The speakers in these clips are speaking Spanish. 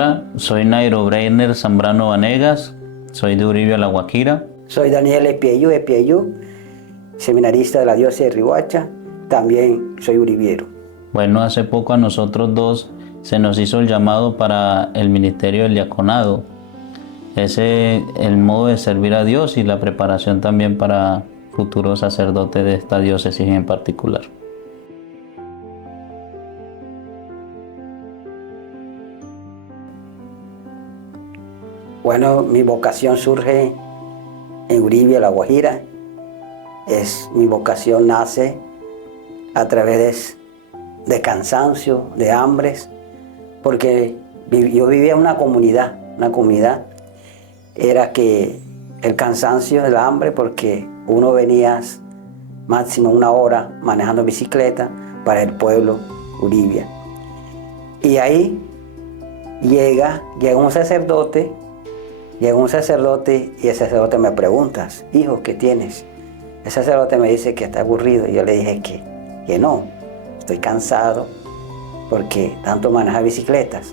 Hola, soy Nairo Breiner Zambrano Vanegas, soy de Uribe, La Guajira. Soy Daniel Epiayú, seminarista de la diócesis de Riohacha, también soy uribiero. Bueno, hace poco a nosotros dos se nos hizo el llamado para el ministerio del diaconado. Ese es el modo de servir a Dios y la preparación también para futuros sacerdotes de esta diócesis en particular. Bueno, mi vocación surge en Uribe, La Guajira. Mi vocación nace a través de cansancio, de hambres, porque yo vivía en una comunidad era que el cansancio, el hambre, porque uno venía máximo 1 hora manejando bicicleta para el pueblo Uribe. Y ahí llega un sacerdote y el sacerdote me pregunta: hijo, ¿qué tienes? El sacerdote me dice que está aburrido, y yo le dije que no, estoy cansado porque tanto manejar bicicletas.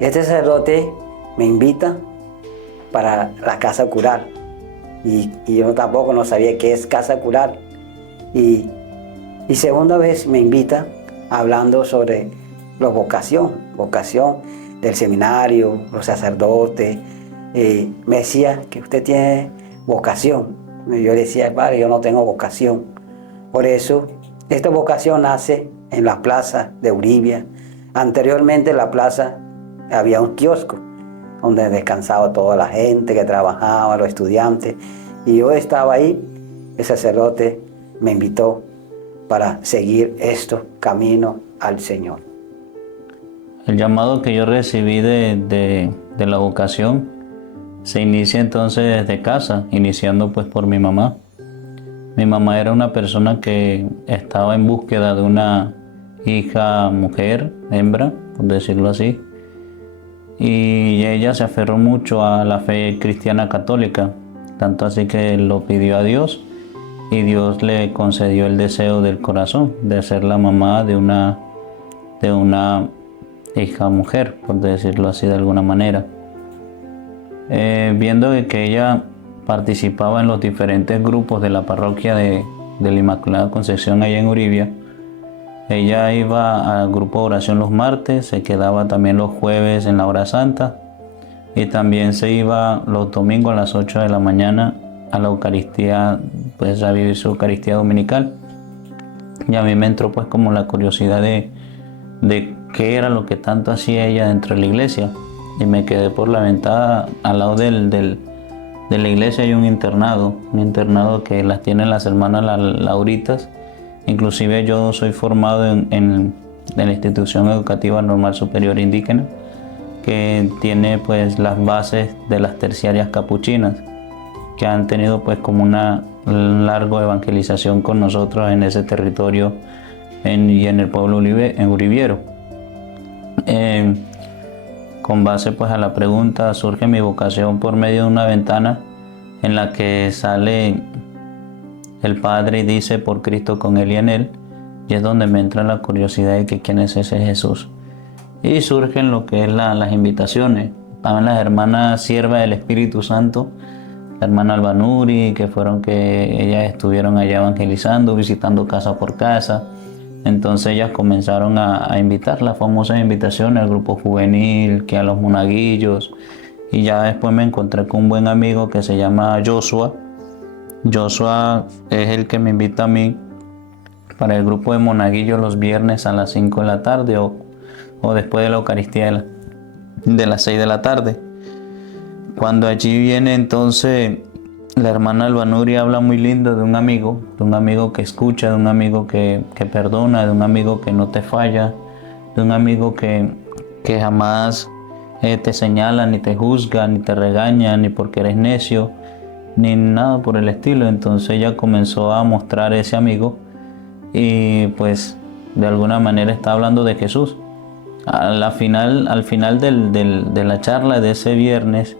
Y este sacerdote me invita para la casa cural, y yo tampoco no sabía qué es casa cural. Y segunda vez me invita hablando sobre la vocación del seminario, los sacerdotes. Me decía que usted tiene vocación. Yo le decía: padre, yo no tengo vocación. Por eso, esta vocación nace en la plaza de Uribe. Anteriormente en la plaza había un kiosco donde descansaba toda la gente que trabajaba, los estudiantes. Y yo estaba ahí. El sacerdote me invitó para seguir estos caminos al Señor. El llamado que yo recibí de la vocación se inicia entonces desde casa, iniciando pues por mi mamá. Mi mamá era una persona que estaba en búsqueda de una hija mujer, hembra, por decirlo así. Y ella se aferró mucho a la fe cristiana católica, tanto así que lo pidió a Dios, y Dios le concedió el deseo del corazón de ser la mamá de una hija mujer, por decirlo así de alguna manera. Viendo que ella participaba en los diferentes grupos de la parroquia de la Inmaculada Concepción allá en Uribe, ella iba al grupo de oración los martes, se quedaba también los jueves en la hora santa, y también se iba los domingos a las 8 de la mañana a la Eucaristía, pues a vivir su Eucaristía dominical. Y a mí me entró pues como la curiosidad de qué era lo que tanto hacía ella dentro de la iglesia. Y me quedé por la ventana. Al lado de la iglesia hay un internado que las tienen las hermanas Lauritas. Inclusive yo soy formado en la institución educativa normal superior indígena, que tiene pues las bases de las terciarias capuchinas, que han tenido pues como una larga evangelización con nosotros en ese territorio y en el pueblo uribiero. Con base pues a la pregunta, surge mi vocación por medio de una ventana en la que sale el Padre y dice: por Cristo, con Él y en Él. Y es donde me entra la curiosidad de que quién es ese Jesús. Y surgen lo que es las invitaciones. Estaban las hermanas siervas del Espíritu Santo, la hermana Albanuri, que ellas estuvieron allá evangelizando, visitando casa por casa. Entonces ellas comenzaron a invitar las famosas invitaciones al grupo juvenil, que a los monaguillos. Y ya después me encontré con un buen amigo que se llama Joshua. Joshua es el que me invita a mí para el grupo de monaguillos los viernes a las 5 de la tarde o después de la Eucaristía de las 6 de la tarde. Cuando allí viene entonces la hermana Albanuri, habla muy lindo de un amigo que escucha, de un amigo que perdona, de un amigo que no te falla, de un amigo que jamás te señala, ni te juzga, ni te regaña, ni porque eres necio, ni nada por el estilo. Entonces ella comenzó a mostrar ese amigo y pues de alguna manera está hablando de Jesús. Al final de la charla de ese viernes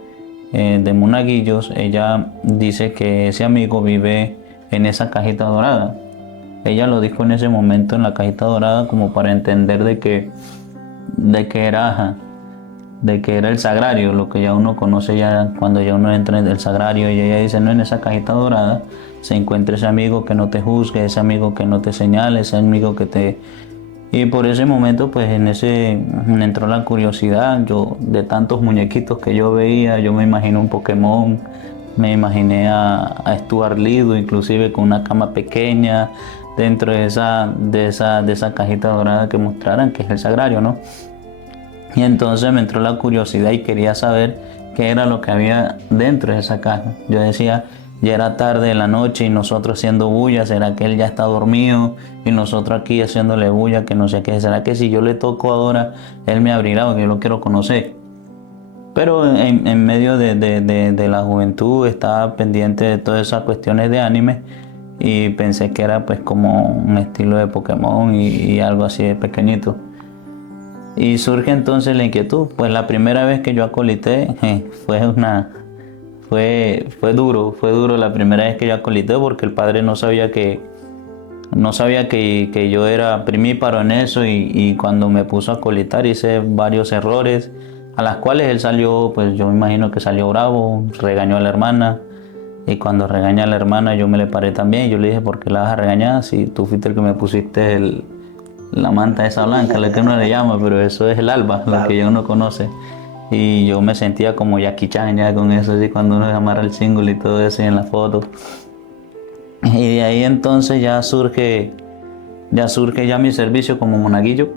de monaguillos, ella dice que ese amigo vive en esa cajita dorada. Ella lo dijo en ese momento, en la cajita dorada, como para entender de que era de que era el sagrario, lo que ya uno conoce ya cuando ya uno entra en el sagrario, y ella dice, no, en esa cajita dorada se encuentra ese amigo que no te juzgue, ese amigo que no te señale, ese amigo que te... Y por ese momento pues me entró la curiosidad, yo de tantos muñequitos que yo veía, yo me imaginé un Pokémon, me imaginé a Stuart Little, inclusive con una cama pequeña dentro de esa cajita dorada que mostraran, que es el sagrario, ¿no? Y entonces me entró la curiosidad y quería saber qué era lo que había dentro de esa caja. Yo decía, ya era tarde de la noche y nosotros haciendo bulla, ¿será que él ya está dormido? Y nosotros aquí haciéndole bulla, que no sé qué, ¿será que si yo le toco ahora, él me abrirá porque yo lo quiero conocer? Pero en medio de la juventud estaba pendiente de todas esas cuestiones de anime y pensé que era pues como un estilo de Pokémon y algo así de pequeñito. Y surge entonces la inquietud, pues la primera vez que yo acolité fue duro la primera vez que yo acolité porque el padre no sabía que yo era primíparo en eso y cuando me puso a acolitar hice varios errores a las cuales él salió, pues yo me imagino que salió bravo, regañó a la hermana y cuando regaña a la hermana yo me le paré también y yo le dije, ¿por qué la vas a regañar si tú fuiste el que me pusiste la manta esa blanca, la que uno le llama, pero eso es el alba, lo que ya uno conoce? Y yo me sentía como Jackie Chan ya con eso, así cuando uno se amarra el single y todo eso y en la foto. Y de ahí entonces ya surge ya mi servicio como monaguillo.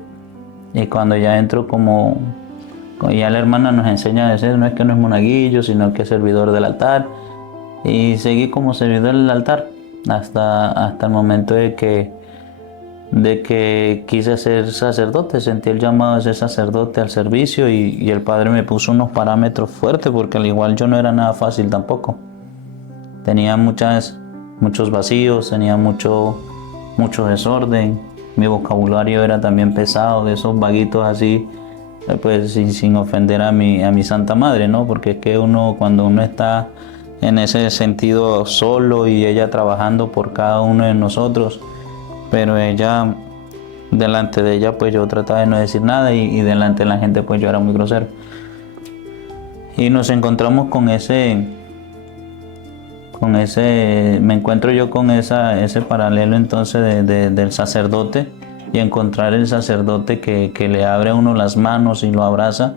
Y cuando ya entro ya la hermana nos enseña a decir, no es que no es monaguillo, sino que es servidor del altar. Y seguí como servidor del altar hasta el momento de que quise ser sacerdote, sentí el llamado de ser sacerdote al servicio y el padre me puso unos parámetros fuertes porque al igual yo no era nada fácil tampoco. Tenía muchos vacíos, tenía mucho desorden, mi vocabulario era también pesado, de esos vaguitos así, pues sin ofender a mi Santa Madre, ¿no? Porque es que cuando uno está en ese sentido solo y ella trabajando por cada uno de nosotros, pero ella, delante de ella pues yo trataba de no decir nada y delante de la gente pues yo era muy grosero. Y nos encontramos me encuentro yo con ese paralelo entonces del sacerdote y encontrar el sacerdote que le abre a uno las manos y lo abraza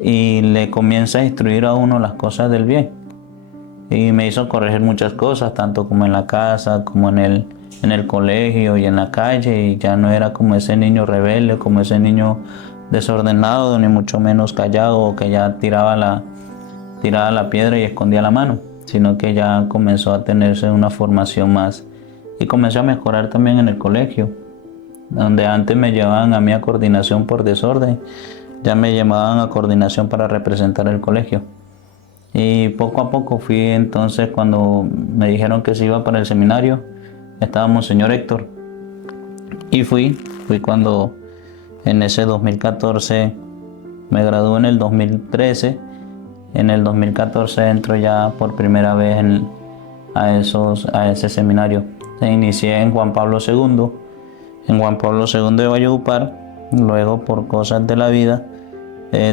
y le comienza a instruir a uno las cosas del bien. Y me hizo corregir muchas cosas, tanto como en la casa, como en el colegio y en la calle, y ya no era como ese niño rebelde, como ese niño desordenado, ni mucho menos callado, o que ya tiraba la piedra y escondía la mano, sino que ya comenzó a tenerse una formación más y comenzó a mejorar también en el colegio, donde antes me llevaban a mí a coordinación por desorden, ya me llamaban a coordinación para representar el colegio. Y poco a poco fui entonces, cuando me dijeron que se iba para el seminario, estaba Monseñor Héctor y fui cuando en ese 2014 me gradué, en el 2013, en el 2014 entro ya por primera vez a ese seminario. Inicié en Juan Pablo II de Valledupar, luego por cosas de la vida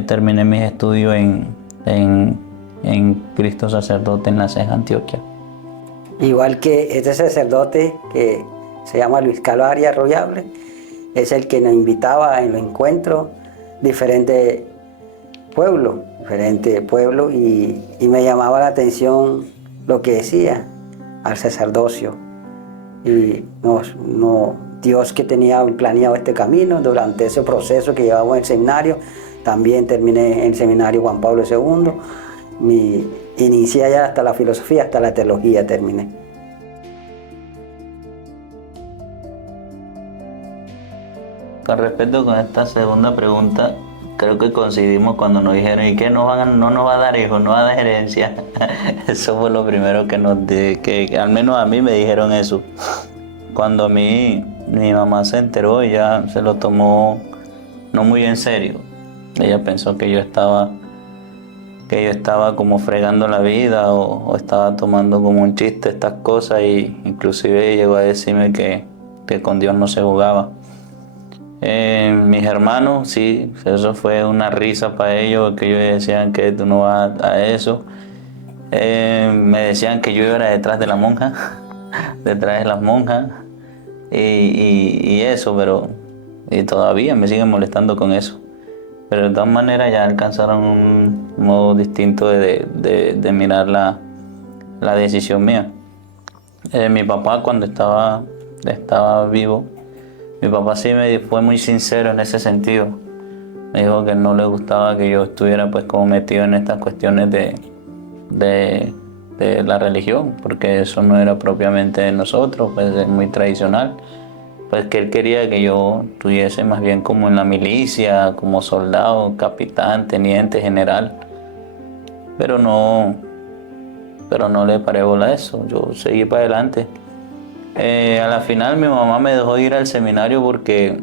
terminé mis estudios en Cristo Sacerdote en la Ceja, Antioquia. Igual que este sacerdote que se llama Luis Carlos Arias Royable, es el que nos invitaba en los encuentros, diferentes pueblos, y me llamaba la atención lo que decía al sacerdocio. Y Dios que tenía planeado este camino durante ese proceso que llevamos en el seminario. También terminé en el seminario Juan Pablo II. Inicié allá hasta la filosofía, hasta la teología terminé. Con respecto con esta segunda pregunta, creo que coincidimos cuando nos dijeron, ¿y qué no nos va a dar hijos, no va a dar herencia? Eso fue lo primero que al menos a mí me dijeron eso. Cuando a mí mi mamá se enteró, ella se lo tomó no muy en serio. Ella pensó que yo estaba como fregando la vida o estaba tomando como un chiste estas cosas, y inclusive llegó a decirme que con Dios no se jugaba. Mis hermanos, sí, eso fue una risa para ellos, que ellos decían que tú no vas a eso. Me decían que yo era detrás de la monja, detrás de las monjas, y eso, pero y todavía me siguen molestando con eso. Pero de todas maneras ya alcanzaron un modo distinto de mirar la decisión mía. Mi papá cuando estaba vivo, mi papá sí me fue muy sincero en ese sentido. Me dijo que no le gustaba que yo estuviera pues como metido en estas cuestiones de, de la religión, porque eso no era propiamente de nosotros, pues es muy tradicional. Pues que él quería que yo estuviese más bien como en la milicia, como soldado, capitán, teniente, general, pero no le paré bola a eso, yo seguí para adelante. A la final mi mamá me dejó ir al seminario porque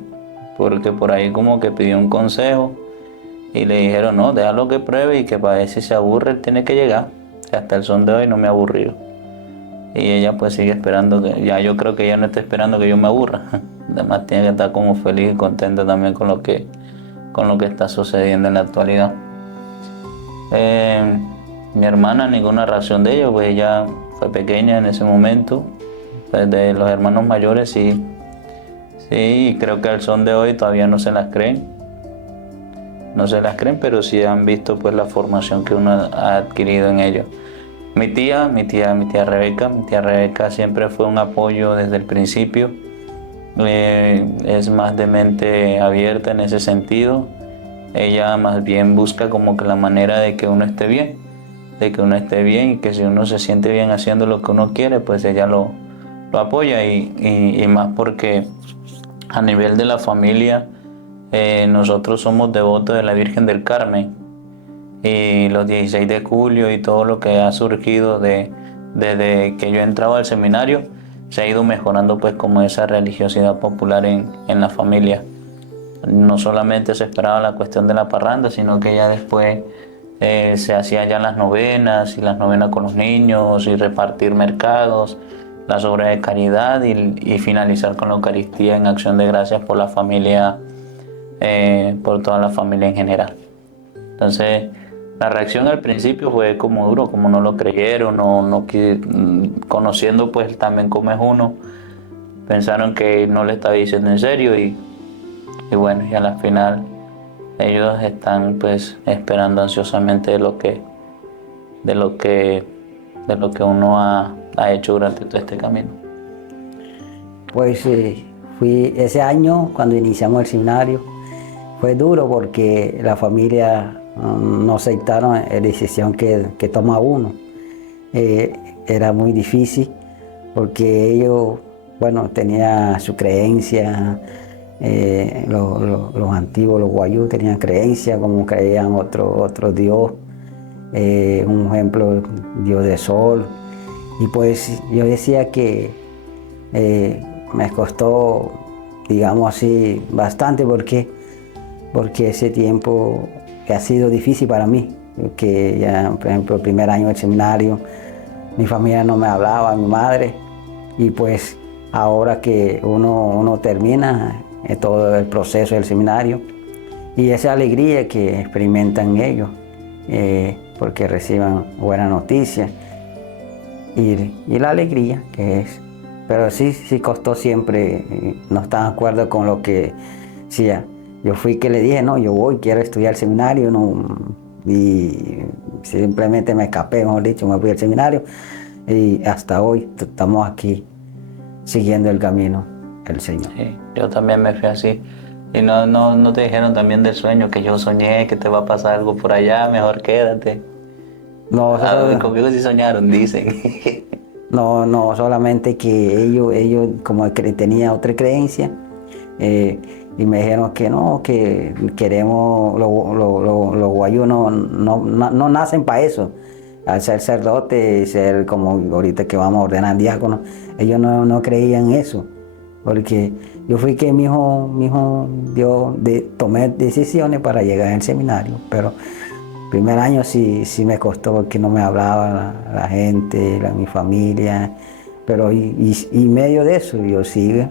por ahí como que pidió un consejo y le dijeron, no, déjalo que pruebe y que para ver si se aburre, él tiene que llegar. Y hasta el son de hoy no me ha aburrido. Y ella pues sigue esperando ya yo creo que ella no está esperando que yo me aburra. Además tiene que estar como feliz y contenta también con lo que está sucediendo en la actualidad. Mi hermana, ninguna reacción de ella, pues ella fue pequeña en ese momento. Pues de los hermanos mayores sí, y creo que al son de hoy todavía no se las creen. No se las creen, pero sí han visto pues la formación que uno ha adquirido en ellos. Mi tía Rebeca siempre fue un apoyo desde el principio. Es más de mente abierta en ese sentido. Ella más bien busca como que la manera de que uno esté bien, y que si uno se siente bien haciendo lo que uno quiere, pues ella lo apoya y más porque a nivel de la familia nosotros somos devotos de la Virgen del Carmen y los 16 de julio y todo lo que ha surgido desde que yo he entrado al seminario se ha ido mejorando pues como esa religiosidad popular en la familia. No solamente se esperaba la cuestión de la parranda, sino que ya después se hacían ya las novenas y las novenas con los niños y repartir mercados, las obras de caridad y finalizar con la Eucaristía en acción de gracias por la familia, por toda la familia en general. Entonces, la reacción al principio fue como duro, como no lo creyeron, conociendo pues también cómo es uno, pensaron que no le estaba diciendo en serio y bueno, y a la final ellos están pues esperando ansiosamente de lo que uno ha hecho durante todo este camino. Pues fui ese año cuando iniciamos el seminario, fue duro porque la familia no aceptaron la decisión que toma uno. Era muy difícil porque ellos, bueno, tenían su creencia, los antiguos, los guayú tenían creencia como creían otro Dios, un ejemplo, Dios del sol. Y pues yo decía que me costó, digamos así, bastante porque ese tiempo ha sido difícil para mí, que ya, por ejemplo, el primer año del seminario, mi familia no me hablaba, mi madre, y pues ahora que uno termina todo el proceso del seminario, y esa alegría que experimentan ellos, porque reciban buenas noticias, y la alegría que es. Pero sí costó siempre, no estaba de acuerdo con lo que decía. Yo fui que le dije, no, yo quiero estudiar el seminario, no, y simplemente me escapé, mejor dicho, me fui al seminario y hasta hoy estamos aquí siguiendo el camino del Señor. Sí, yo también me fui así. Y no te dijeron también del sueño, que yo soñé que te va a pasar algo por allá, mejor quédate. No, Conmigo sí soñaron, dicen. No, solamente que ellos como que tenía otra creencia, y me dijeron que no, que queremos, los guayú no nacen para eso. Al ser sacerdote, ser como ahorita que vamos a ordenar diácono, ellos no creían eso. Porque yo fui que mi hijo tomé decisiones para llegar al seminario, pero el primer año sí me costó porque no me hablaba la gente, mi familia, pero y medio de eso yo sigue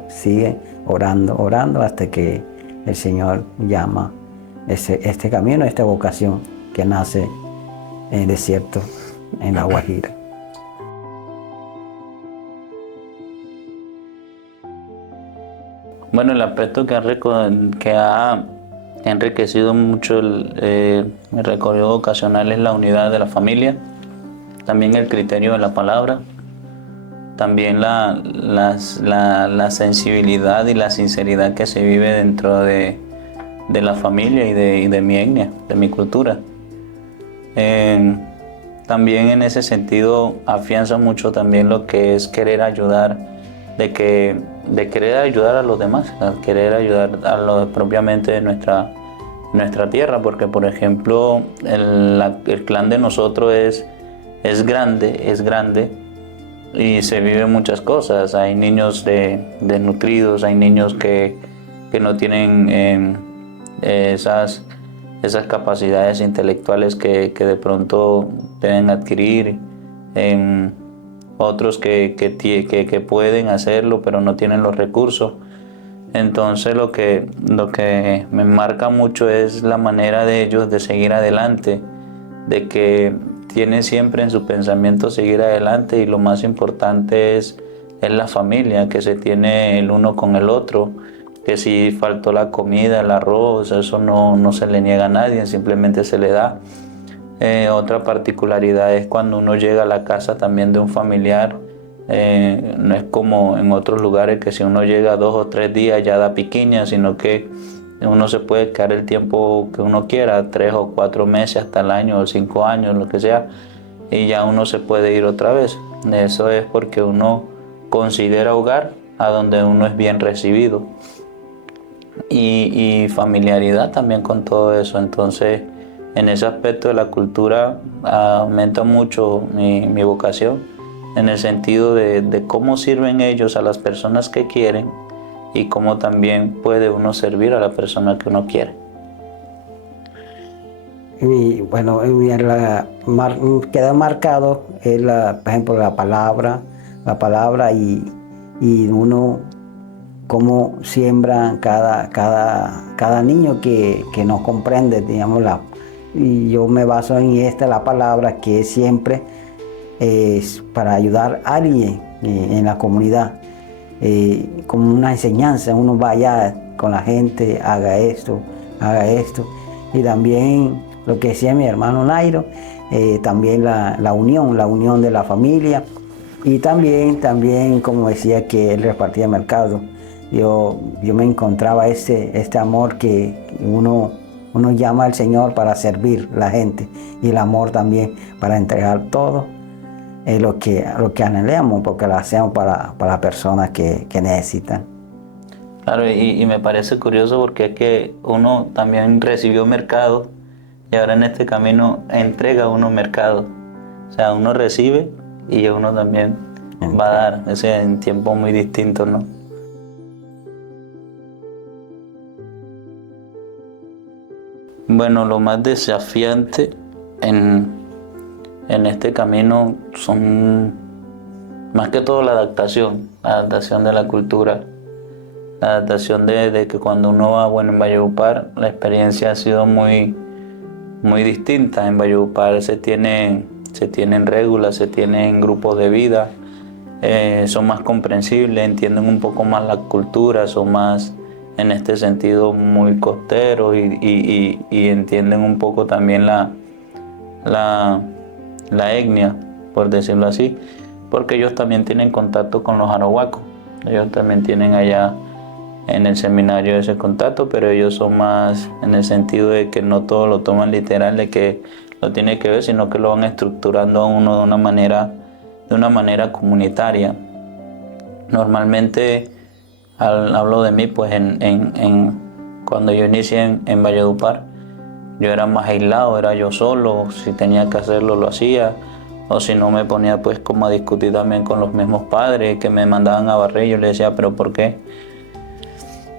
orando hasta que el Señor llama este camino, esta vocación que nace en el desierto, en La Guajira. Bueno, el aspecto que ha enriquecido mucho el recorrido vocacional es la unidad de la familia, también el criterio de la palabra, también la sensibilidad y la sinceridad que se vive dentro de la familia y de mi etnia, de mi cultura. También en ese sentido afianza mucho también lo que es querer ayudar, de querer ayudar a los demás, a querer ayudar a los propiamente de nuestra tierra, porque por ejemplo el clan de nosotros es grande y se viven muchas cosas. Hay niños desnutridos, hay niños que no tienen esas capacidades intelectuales que de pronto deben adquirir, otros que pueden hacerlo pero no tienen los recursos. Entonces lo que me marca mucho es la manera de ellos de seguir adelante, de que tienen siempre en su pensamiento seguir adelante, y lo más importante es la familia que se tiene el uno con el otro, que si faltó la comida, el arroz, eso no se le niega a nadie, simplemente se le da. Otra particularidad es cuando uno llega a la casa también de un familiar, no es como en otros lugares que si uno llega 2 o 3 días ya da piquiña, sino que uno se puede quedar el tiempo que uno quiera, 3 o 4 meses, hasta el año o 5 años, lo que sea, y ya uno se puede ir otra vez. Eso es porque uno considera hogar a donde uno es bien recibido, y familiaridad también con todo eso. Entonces, en ese aspecto de la cultura aumenta mucho mi vocación, en el sentido de cómo sirven ellos a las personas que quieren y cómo también puede uno servir a la persona que uno quiere. Y bueno, queda marcado, por ejemplo, la palabra y uno cómo siembra cada niño que no comprende, digamos, y yo me baso en la palabra, que siempre es para ayudar a alguien en la comunidad, como una enseñanza. Uno vaya con la gente, haga esto, y también lo que decía mi hermano Nairo, también la unión de la familia, y también como decía que él repartía mercado. Yo me encontraba este amor que uno llama al Señor para servir a la gente, y el amor también para entregar todo lo que anhelamos, porque lo hacemos para las personas que necesitan. Claro, y me parece curioso porque es que uno también recibió mercado y ahora en este camino entrega uno mercado. O sea, uno recibe y uno también va a dar, ese en tiempos muy distintos, ¿no? Bueno, lo más desafiante en este camino son más que todo la adaptación de la cultura, la adaptación de que cuando uno va, bueno, en Valledupar la experiencia ha sido muy distinta. En Valledupar se tienen reglas, se tienen grupos de vida, son más comprensibles, entienden un poco más la cultura, son más en este sentido muy costeros, y entienden un poco también la etnia, por decirlo así, porque ellos también tienen contacto con los arahuacos. Ellos también tienen allá en el seminario ese contacto, pero ellos son más en el sentido de que no todo lo toman literal, de que lo tiene que ver, sino que lo van estructurando a uno de una manera comunitaria. Normalmente, hablo de mí, pues cuando yo inicié en Valledupar, yo era más aislado, era yo solo. Si tenía que hacerlo, lo hacía, o si no, me ponía pues como a discutir también con los mismos padres que me mandaban a barrer. Yo les decía, ¿pero por qué?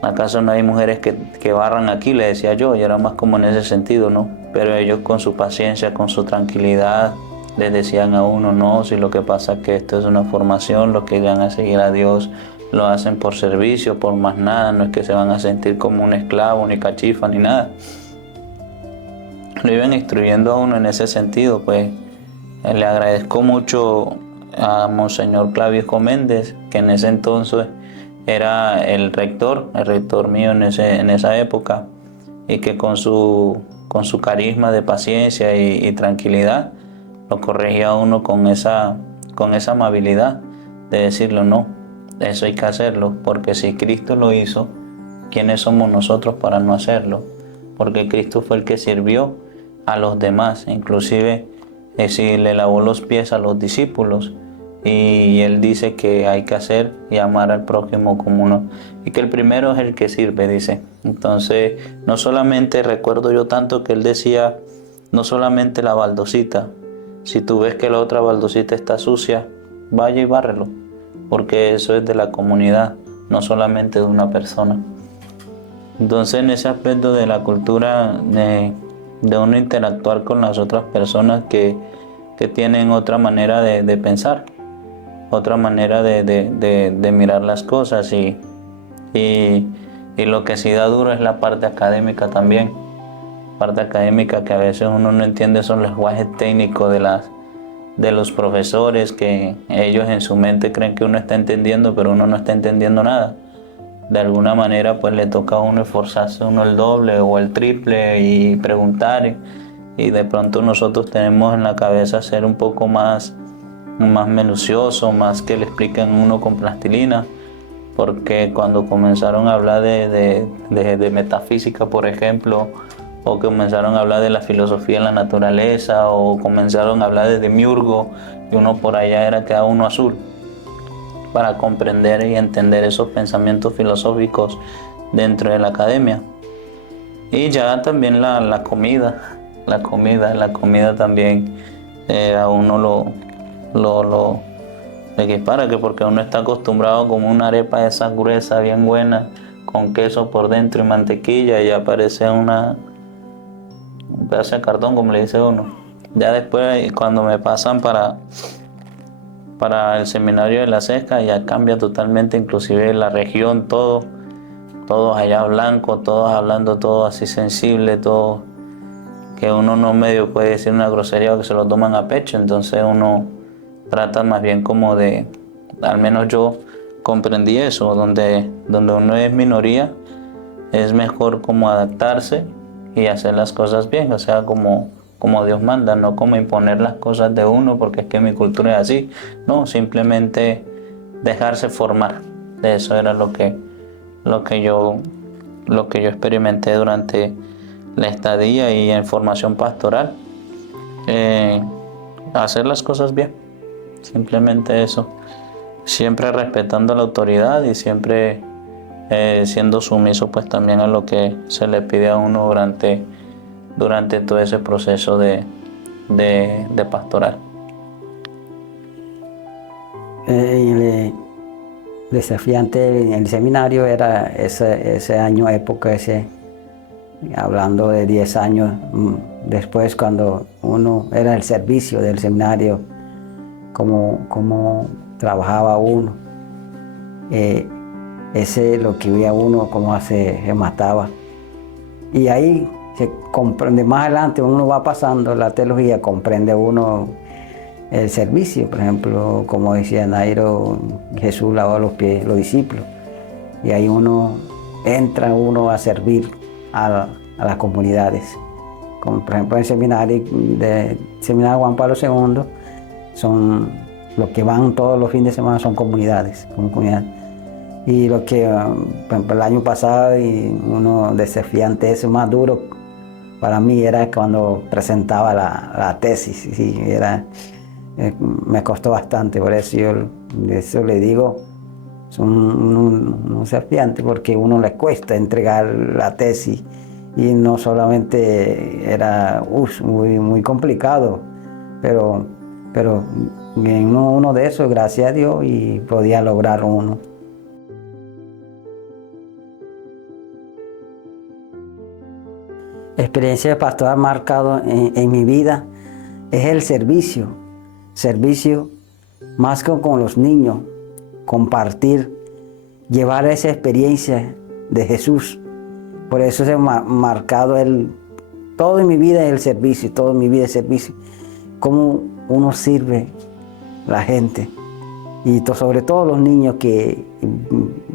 ¿Acaso no hay mujeres que barran aquí? Le decía yo era más como en ese sentido, ¿no? Pero ellos, con su paciencia, con su tranquilidad, les decían a uno, no, si lo que pasa es que esto es una formación, los que van a seguir a Dios lo hacen por servicio, por más nada, no es que se van a sentir como un esclavo, ni cachifa, ni nada. Lo iban instruyendo a uno en ese sentido, pues le agradezco mucho a Monseñor Clavijo Méndez, que en ese entonces era el rector mío en esa época, y que con su carisma de paciencia y tranquilidad lo corregía a uno con esa amabilidad de decirlo, no, eso hay que hacerlo, porque si Cristo lo hizo, ¿quiénes somos nosotros para no hacerlo? Porque Cristo fue el que sirvió a los demás, inclusive si le lavó los pies a los discípulos, y él dice que hay que hacer y amar al prójimo como uno, y que el primero es el que sirve, dice. Entonces, no solamente recuerdo yo tanto que él decía, no solamente la baldosita, si tú ves que la otra baldosita está sucia, vaya y bárrelo, porque eso es de la comunidad, no solamente de una persona. Entonces, en ese aspecto de la cultura de uno interactuar con las otras personas que tienen otra manera de pensar, otra manera de mirar las cosas, y lo que sí da duro es la parte académica también, parte académica que a veces uno no entiende esos lenguajes técnicos de los profesores, que ellos en su mente creen que uno está entendiendo, pero uno no está entendiendo nada. De alguna manera pues le toca a uno esforzarse uno el doble o el triple y preguntar, y de pronto nosotros tenemos en la cabeza ser un poco más minucioso, más que le expliquen a uno con plastilina, porque cuando comenzaron a hablar de metafísica, por ejemplo, o comenzaron a hablar de la filosofía en la naturaleza, o comenzaron a hablar de Demiurgo, y uno por allá queda uno azul para comprender y entender esos pensamientos filosóficos dentro de la academia. Y ya también la comida también a uno lo equipara, que porque uno está acostumbrado como una arepa de esa gruesa, bien buena, con queso por dentro y mantequilla, y ya parece un pedazo de cartón, como le dice uno. Ya después, cuando me pasan para el seminario de la Cesca, ya cambia totalmente, inclusive la región, todos allá blancos, todos hablando, todo así sensible, todo que uno no medio puede decir una grosería o que se lo toman a pecho. Entonces uno trata más bien como de, al menos yo comprendí eso, donde uno es minoría, es mejor como adaptarse y hacer las cosas bien, o sea, como Dios manda, no como imponer las cosas de uno porque es que mi cultura es así, no, simplemente dejarse formar. Eso era lo que yo experimenté durante la estadía y en formación pastoral, hacer las cosas bien, simplemente eso, siempre respetando la autoridad y siempre siendo sumiso pues también a lo que se le pide a uno durante todo ese proceso de pastoral. El desafiante en el seminario era ese año, época, hablando de 10 años después, cuando uno era el servicio del seminario, como trabajaba uno. Ese lo que veía uno, cómo se mataba. Y ahí se comprende, más adelante uno va pasando la teología, comprende uno el servicio. Por ejemplo, como decía Nairo, Jesús lavó los pies los discípulos. Y ahí entra uno a servir a las comunidades. Como por ejemplo en el seminario Juan Pablo II, son los que van todos los fines de semana, son comunidades. Y lo que, por ejemplo, el año pasado, y uno desafiante, eso más duro para mí era cuando presentaba la tesis. Sí, me costó bastante, por eso yo le digo, son un desafiante, porque uno le cuesta entregar la tesis, y no solamente era muy complicado, pero en uno de esos, gracias a Dios, y podía lograr uno. Experiencia de pastoral marcado en mi vida es el servicio más que con los niños, compartir llevar esa experiencia de Jesús. Por eso se ha marcado todo en mi vida es el servicio, todo en mi vida es servicio. Cómo uno sirve a la gente. Y sobre todo los niños que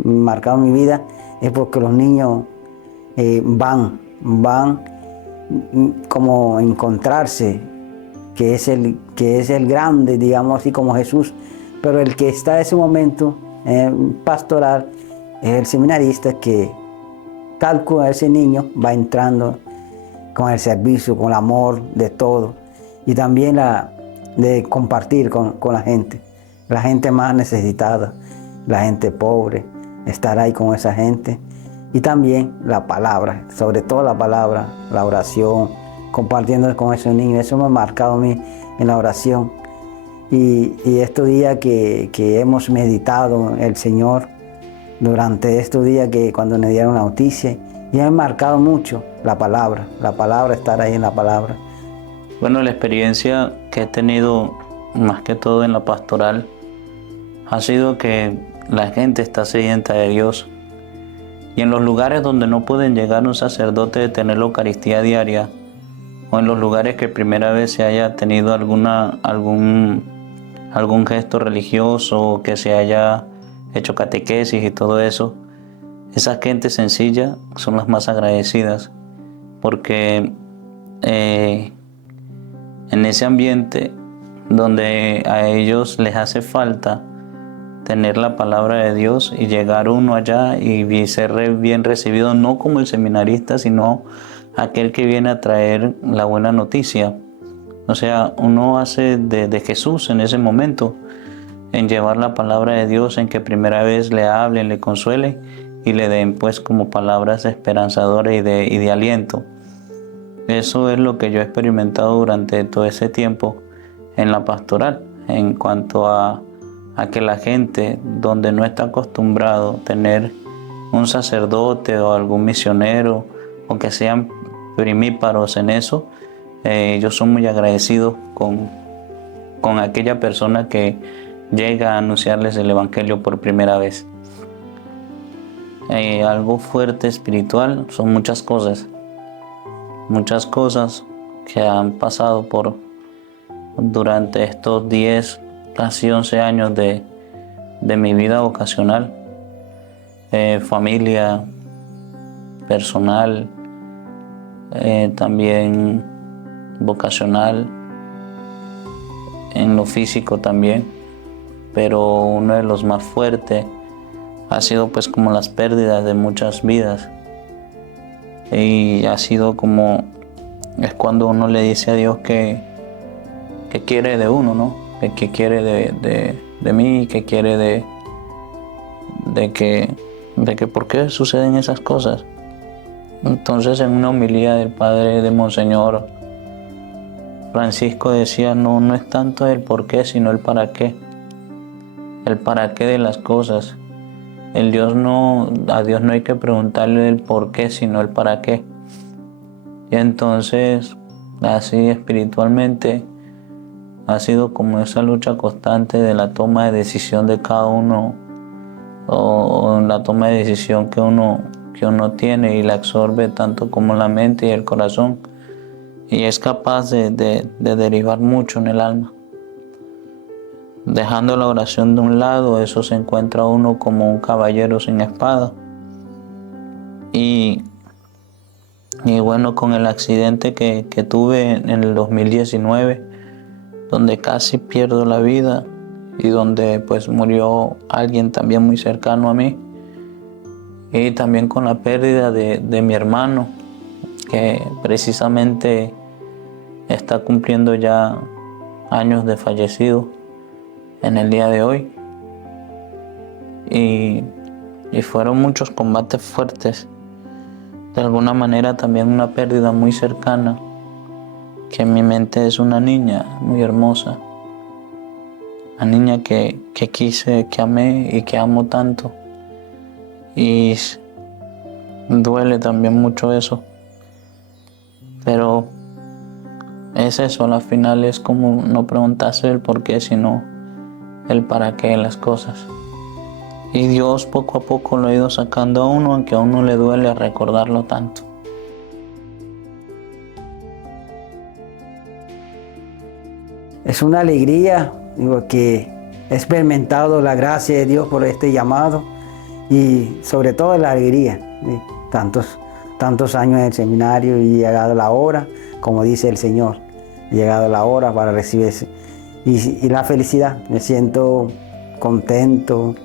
marcaron mi vida, es porque los niños van como a encontrarse, que es el grande, digamos así, como Jesús. Pero el que está en ese momento pastoral es el seminarista que tal como ese niño va entrando con el servicio, con el amor de todo, y también de compartir con la gente más necesitada, la gente pobre, estar ahí con esa gente. Y también la palabra, sobre todo la palabra, la oración, compartiendo con esos niños. Eso me ha marcado a mí en la oración. Y estos días que hemos meditado el Señor, durante estos días que cuando me dieron la noticia, y me ha marcado mucho la palabra, estar ahí en la palabra. Bueno, la experiencia que he tenido más que todo en la pastoral ha sido que la gente está sedienta de Dios. Y en los lugares donde no pueden llegar un sacerdote de tener la Eucaristía diaria, o en los lugares que primera vez se haya tenido algún gesto religioso, que se haya hecho catequesis y todo eso, esa gente sencilla son las más agradecidas, porque en ese ambiente donde a ellos les hace falta tener la palabra de Dios y llegar uno allá y ser bien recibido, no como el seminarista, sino aquel que viene a traer la buena noticia. O sea, uno hace de Jesús en ese momento, en llevar la palabra de Dios, en que primera vez le hablen, le consuelen y le den pues como palabras esperanzadoras y de aliento. Eso es lo que yo he experimentado durante todo ese tiempo en la pastoral, en cuanto a que la gente donde no está acostumbrado a tener un sacerdote o algún misionero, o que sean primíparos en eso, ellos son muy agradecidos con aquella persona que llega a anunciarles el Evangelio por primera vez. Algo fuerte espiritual son muchas cosas que han pasado durante estos 10, casi 11 años de mi vida vocacional, familia, personal, también vocacional, en lo físico también, pero uno de los más fuertes ha sido pues como las pérdidas de muchas vidas, y ha sido como, es cuando uno le dice a Dios que quiere de uno, ¿no? Que quiere de mí, que quiere de que por qué suceden esas cosas. Entonces, en una homilía del padre de Monseñor Francisco decía, no es tanto el por qué, sino el para qué. El para qué de las cosas. A Dios no hay que preguntarle el por qué, sino el para qué. Y entonces, así espiritualmente, ha sido como esa lucha constante de la toma de decisión de cada uno, o la toma de decisión que uno tiene y la absorbe tanto como la mente y el corazón, y es capaz de derivar mucho en el alma. Dejando la oración de un lado, eso se encuentra uno como un caballero sin espada. Y bueno, con el accidente que tuve en el 2019, donde casi pierdo la vida y donde pues murió alguien también muy cercano a mí, y también con la pérdida de mi hermano, que precisamente está cumpliendo ya años de fallecido en el día de hoy, y fueron muchos combates fuertes. De alguna manera también una pérdida muy cercana, que en mi mente es una niña muy hermosa, una niña que quise, que amé y que amo tanto, y duele también mucho eso, pero es eso, al final es como no preguntarse el por qué, sino el para qué de las cosas. Y Dios poco a poco lo ha ido sacando a uno, aunque a uno le duele recordarlo tanto. Es una alegría, digo, que he experimentado la gracia de Dios por este llamado y sobre todo la alegría de tantos años en el seminario y llegado la hora, como dice el Señor, llegado la hora para recibirse. Y la felicidad, me siento contento,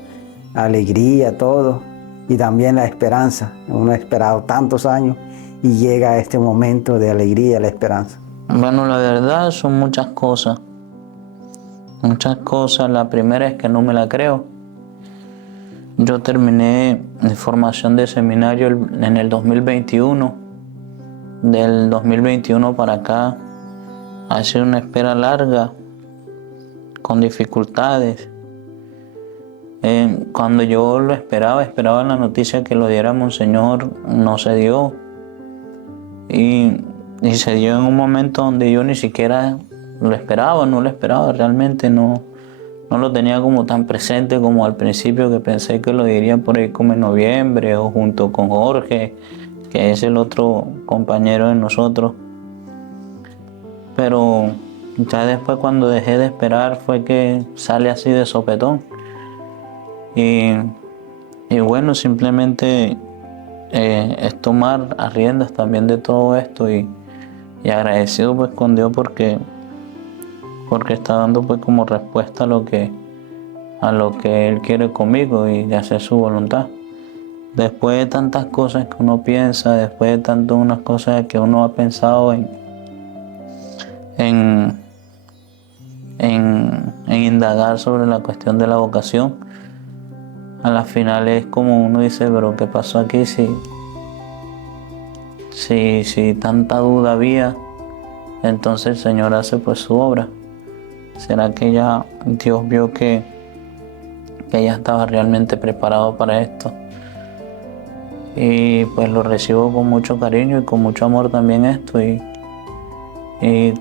alegría, todo, y también la esperanza. Uno ha esperado tantos años y llega este momento de alegría, la esperanza. Bueno, la verdad son muchas cosas. Muchas cosas. La primera es que no me la creo. Yo terminé mi formación de seminario en el 2021. Del 2021 para acá ha sido una espera larga, con dificultades. Cuando yo lo esperaba la noticia que lo diera Monseñor, no se dio. Y se dio en un momento donde yo ni siquiera no lo esperaba, realmente no lo tenía como tan presente como al principio, que pensé que lo diría por ahí como en noviembre o junto con Jorge, que es el otro compañero de nosotros. Pero ya después, cuando dejé de esperar, fue que sale así de sopetón. Y bueno, simplemente es tomar a riendas también de todo esto y agradecido pues con Dios porque está dando pues como respuesta a lo que Él quiere conmigo y de hacer su voluntad. Después de tantas cosas que uno piensa, después de tantas unas cosas que uno ha pensado en indagar sobre la cuestión de la vocación, a la final es como uno dice, pero ¿qué pasó aquí si tanta duda había? Entonces el Señor hace pues su obra. ¿Será que ya Dios vio que ya estaba realmente preparado para esto? Y pues lo recibo con mucho cariño y con mucho amor también esto. Y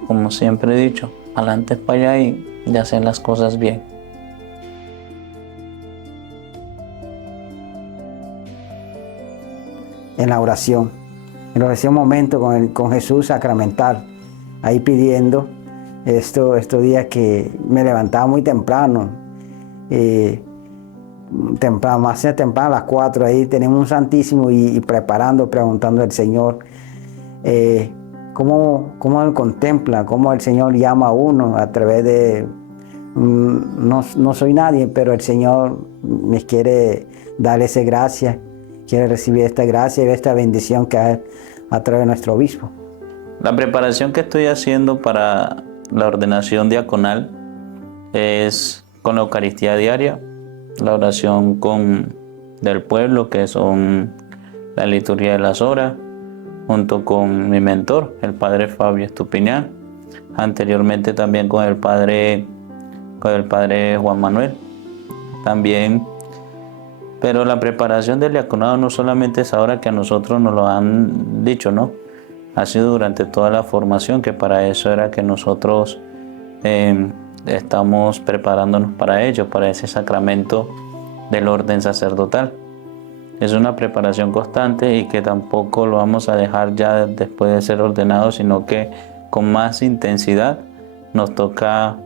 como siempre he dicho, adelante para allá y de hacer las cosas bien. En la oración momento con Jesús sacramental, ahí pidiendo estos días que me levantaba muy temprano, más temprano a las 4, ahí tenemos un Santísimo y preguntando al Señor cómo Él contempla, cómo el Señor llama a uno a través de, no soy nadie, pero el Señor me quiere dar esa gracia, quiere recibir esta gracia y esta bendición que hay a través de nuestro obispo. La preparación que estoy haciendo para la ordenación diaconal es con la Eucaristía diaria, la oración del pueblo, que son la liturgia de las horas, junto con mi mentor, el padre Fabio Estupiñán, anteriormente también con el padre Juan Manuel, también. Pero la preparación del diaconado no solamente es ahora que a nosotros nos lo han dicho, ¿no? Ha sido durante toda la formación, que para eso era que nosotros estamos preparándonos para ello, para ese sacramento del orden sacerdotal. Es una preparación constante y que tampoco lo vamos a dejar ya después de ser ordenados, sino que con más intensidad nos toca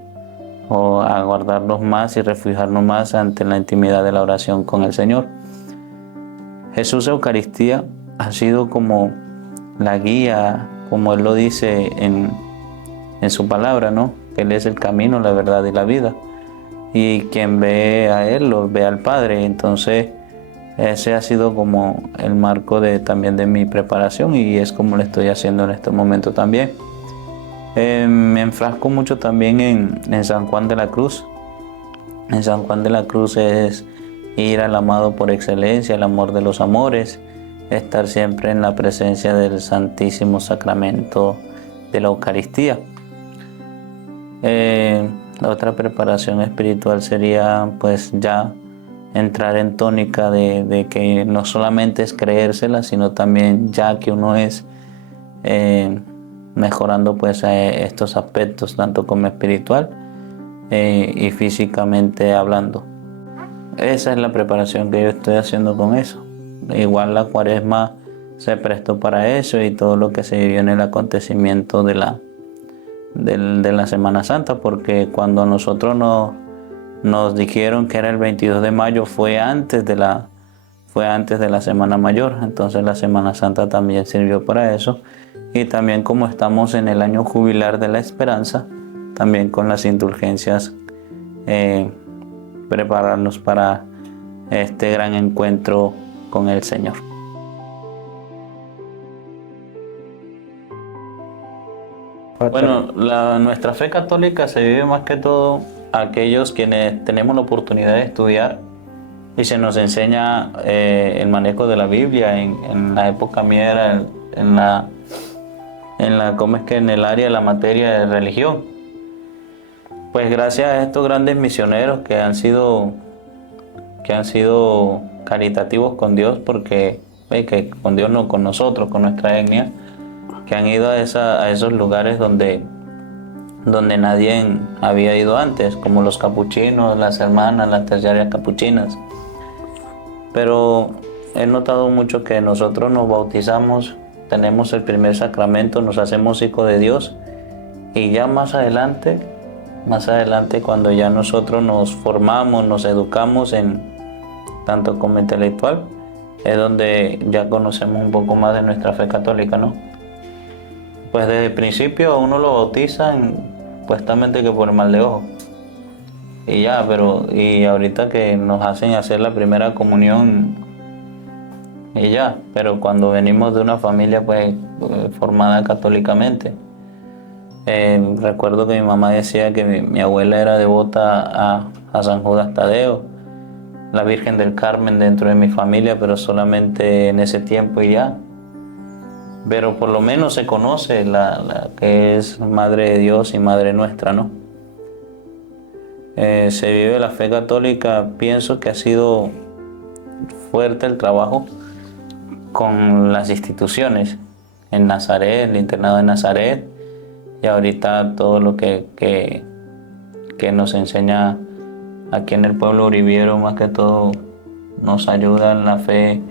aguardarnos más y refugiarnos más ante la intimidad de la oración con el Señor. Jesús Eucaristía ha sido como la guía, como Él lo dice en su palabra, ¿no? Que Él es el camino, la verdad y la vida. Y quien ve a Él, lo ve al Padre. Entonces, ese ha sido como el marco también de mi preparación y es como lo estoy haciendo en este momento también. Me enfrasco mucho también en San Juan de la Cruz. En San Juan de la Cruz es ir al amado por excelencia, el amor de los amores, estar siempre en la presencia del Santísimo Sacramento de la Eucaristía. La otra preparación espiritual sería pues ya entrar en tónica de que no solamente es creérsela, sino también ya que uno es mejorando pues estos aspectos tanto como espiritual y físicamente hablando. esa es la preparación que yo estoy haciendo con eso. Igual la Cuaresma se prestó para eso y todo lo que se vivió en el acontecimiento de la Semana Santa, porque cuando nosotros nos dijeron que era el 22 de mayo fue antes de la Semana Mayor. Entonces la Semana Santa también sirvió para eso, y también como estamos en el año jubilar de la esperanza, también con las indulgencias prepararnos para este gran encuentro con el Señor. Bueno, nuestra fe católica se vive más que todo aquellos quienes tenemos la oportunidad de estudiar y se nos enseña el manejo de la Biblia. En la época mía era ¿cómo es que? En el área de la materia de religión. Pues gracias a estos grandes misioneros que han sido caritativos con Dios, porque que con Dios no, con nosotros, con nuestra etnia, que han ido a esos lugares donde nadie había ido antes, como los capuchinos, las hermanas, las terciarias capuchinas. Pero he notado mucho que nosotros nos bautizamos, tenemos el primer sacramento, nos hacemos hijos de Dios, y ya más adelante cuando ya nosotros nos formamos, nos educamos tanto como intelectual, es donde ya conocemos un poco más de nuestra fe católica, ¿no? Pues desde el principio a uno lo bautizan supuestamente que por el mal de ojo. Y ya, y ahorita que nos hacen hacer la primera comunión, y ya, pero cuando venimos de una familia pues formada católicamente. Recuerdo que mi mamá decía que mi abuela era devota a San Judas Tadeo, la Virgen del Carmen dentro de mi familia, pero solamente en ese tiempo y ya. Pero por lo menos se conoce la que es Madre de Dios y Madre nuestra, ¿no? Se vive la fe católica. Pienso que ha sido fuerte el trabajo con las instituciones, en Nazaret, el internado de Nazaret, y ahorita todo lo que nos enseña aquí en el pueblo uribiero, más que todo nos ayuda en la fe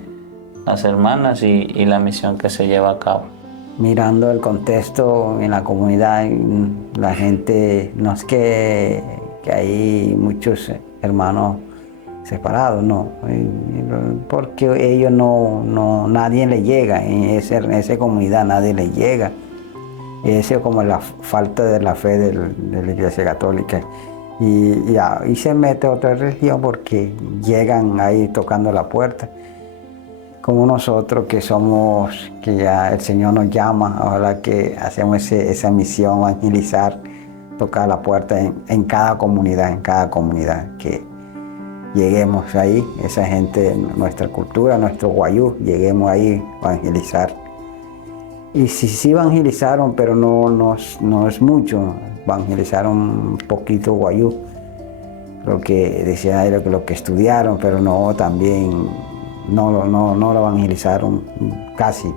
las hermanas y la misión que se lleva a cabo. Mirando el contexto en la comunidad, la gente, no es que hay muchos hermanos separados, no, porque ellos nadie le llega, en esa comunidad nadie le llega. Eso es como la falta de la fe de la Iglesia Católica. Y se mete otra religión porque llegan ahí tocando la puerta. Como nosotros que ya el Señor nos llama, ahora que hacemos esa misión, evangelizar, tocar la puerta en cada comunidad, que lleguemos ahí, esa gente, nuestra cultura, nuestro guayú, lleguemos ahí a evangelizar. Y sí evangelizaron, pero no es mucho, evangelizaron un poquito guayú, lo que decía era lo que estudiaron, pero no, también no lo evangelizaron casi.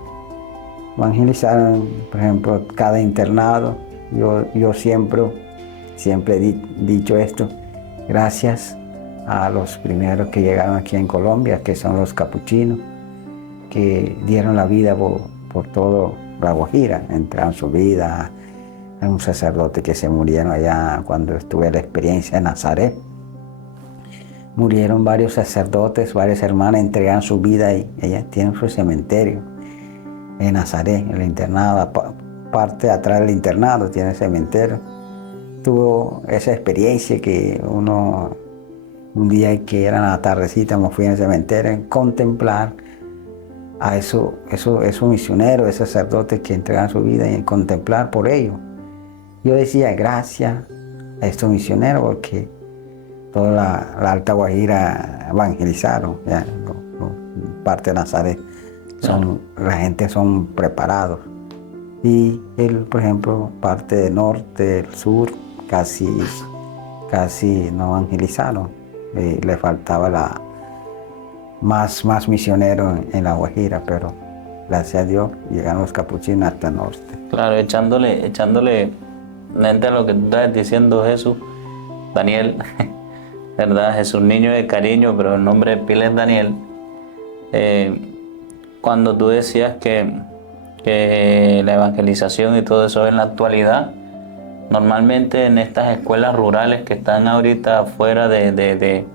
Evangelizaron, por ejemplo, cada internado. Yo siempre he dicho esto, gracias a los primeros que llegaron aquí en Colombia, que son los capuchinos, que dieron la vida por todo La Guajira, entregaron su vida. Hay un sacerdote que se murieron allá cuando estuve la experiencia en Nazaret. Murieron varios sacerdotes, varias hermanas, entregaron su vida y ellas tienen su cementerio en Nazaret, en el internado, parte de atrás del internado tiene cementerio. Tuvo esa experiencia que un día que era la tardecita, me fui al cementerio a contemplar a esos misioneros, esos sacerdotes que entregan su vida y contemplar por ellos. Yo decía, gracias a estos misioneros, porque toda la Alta Guajira evangelizaron, ya, parte de Nazaret. La gente son preparados. Y él, por ejemplo, parte del norte, del sur, casi no evangelizaron. Le faltaba más misioneros en La Guajira, pero gracias a Dios llegaron los capuchinos hasta el norte. Claro, echándole mente a lo que tú estás diciendo, Jesús, Daniel, ¿verdad? Jesús Niño de Cariño, pero el nombre de pila es Daniel. Cuando tú decías que la evangelización y todo eso en la actualidad, normalmente en estas escuelas rurales que están ahorita fuera del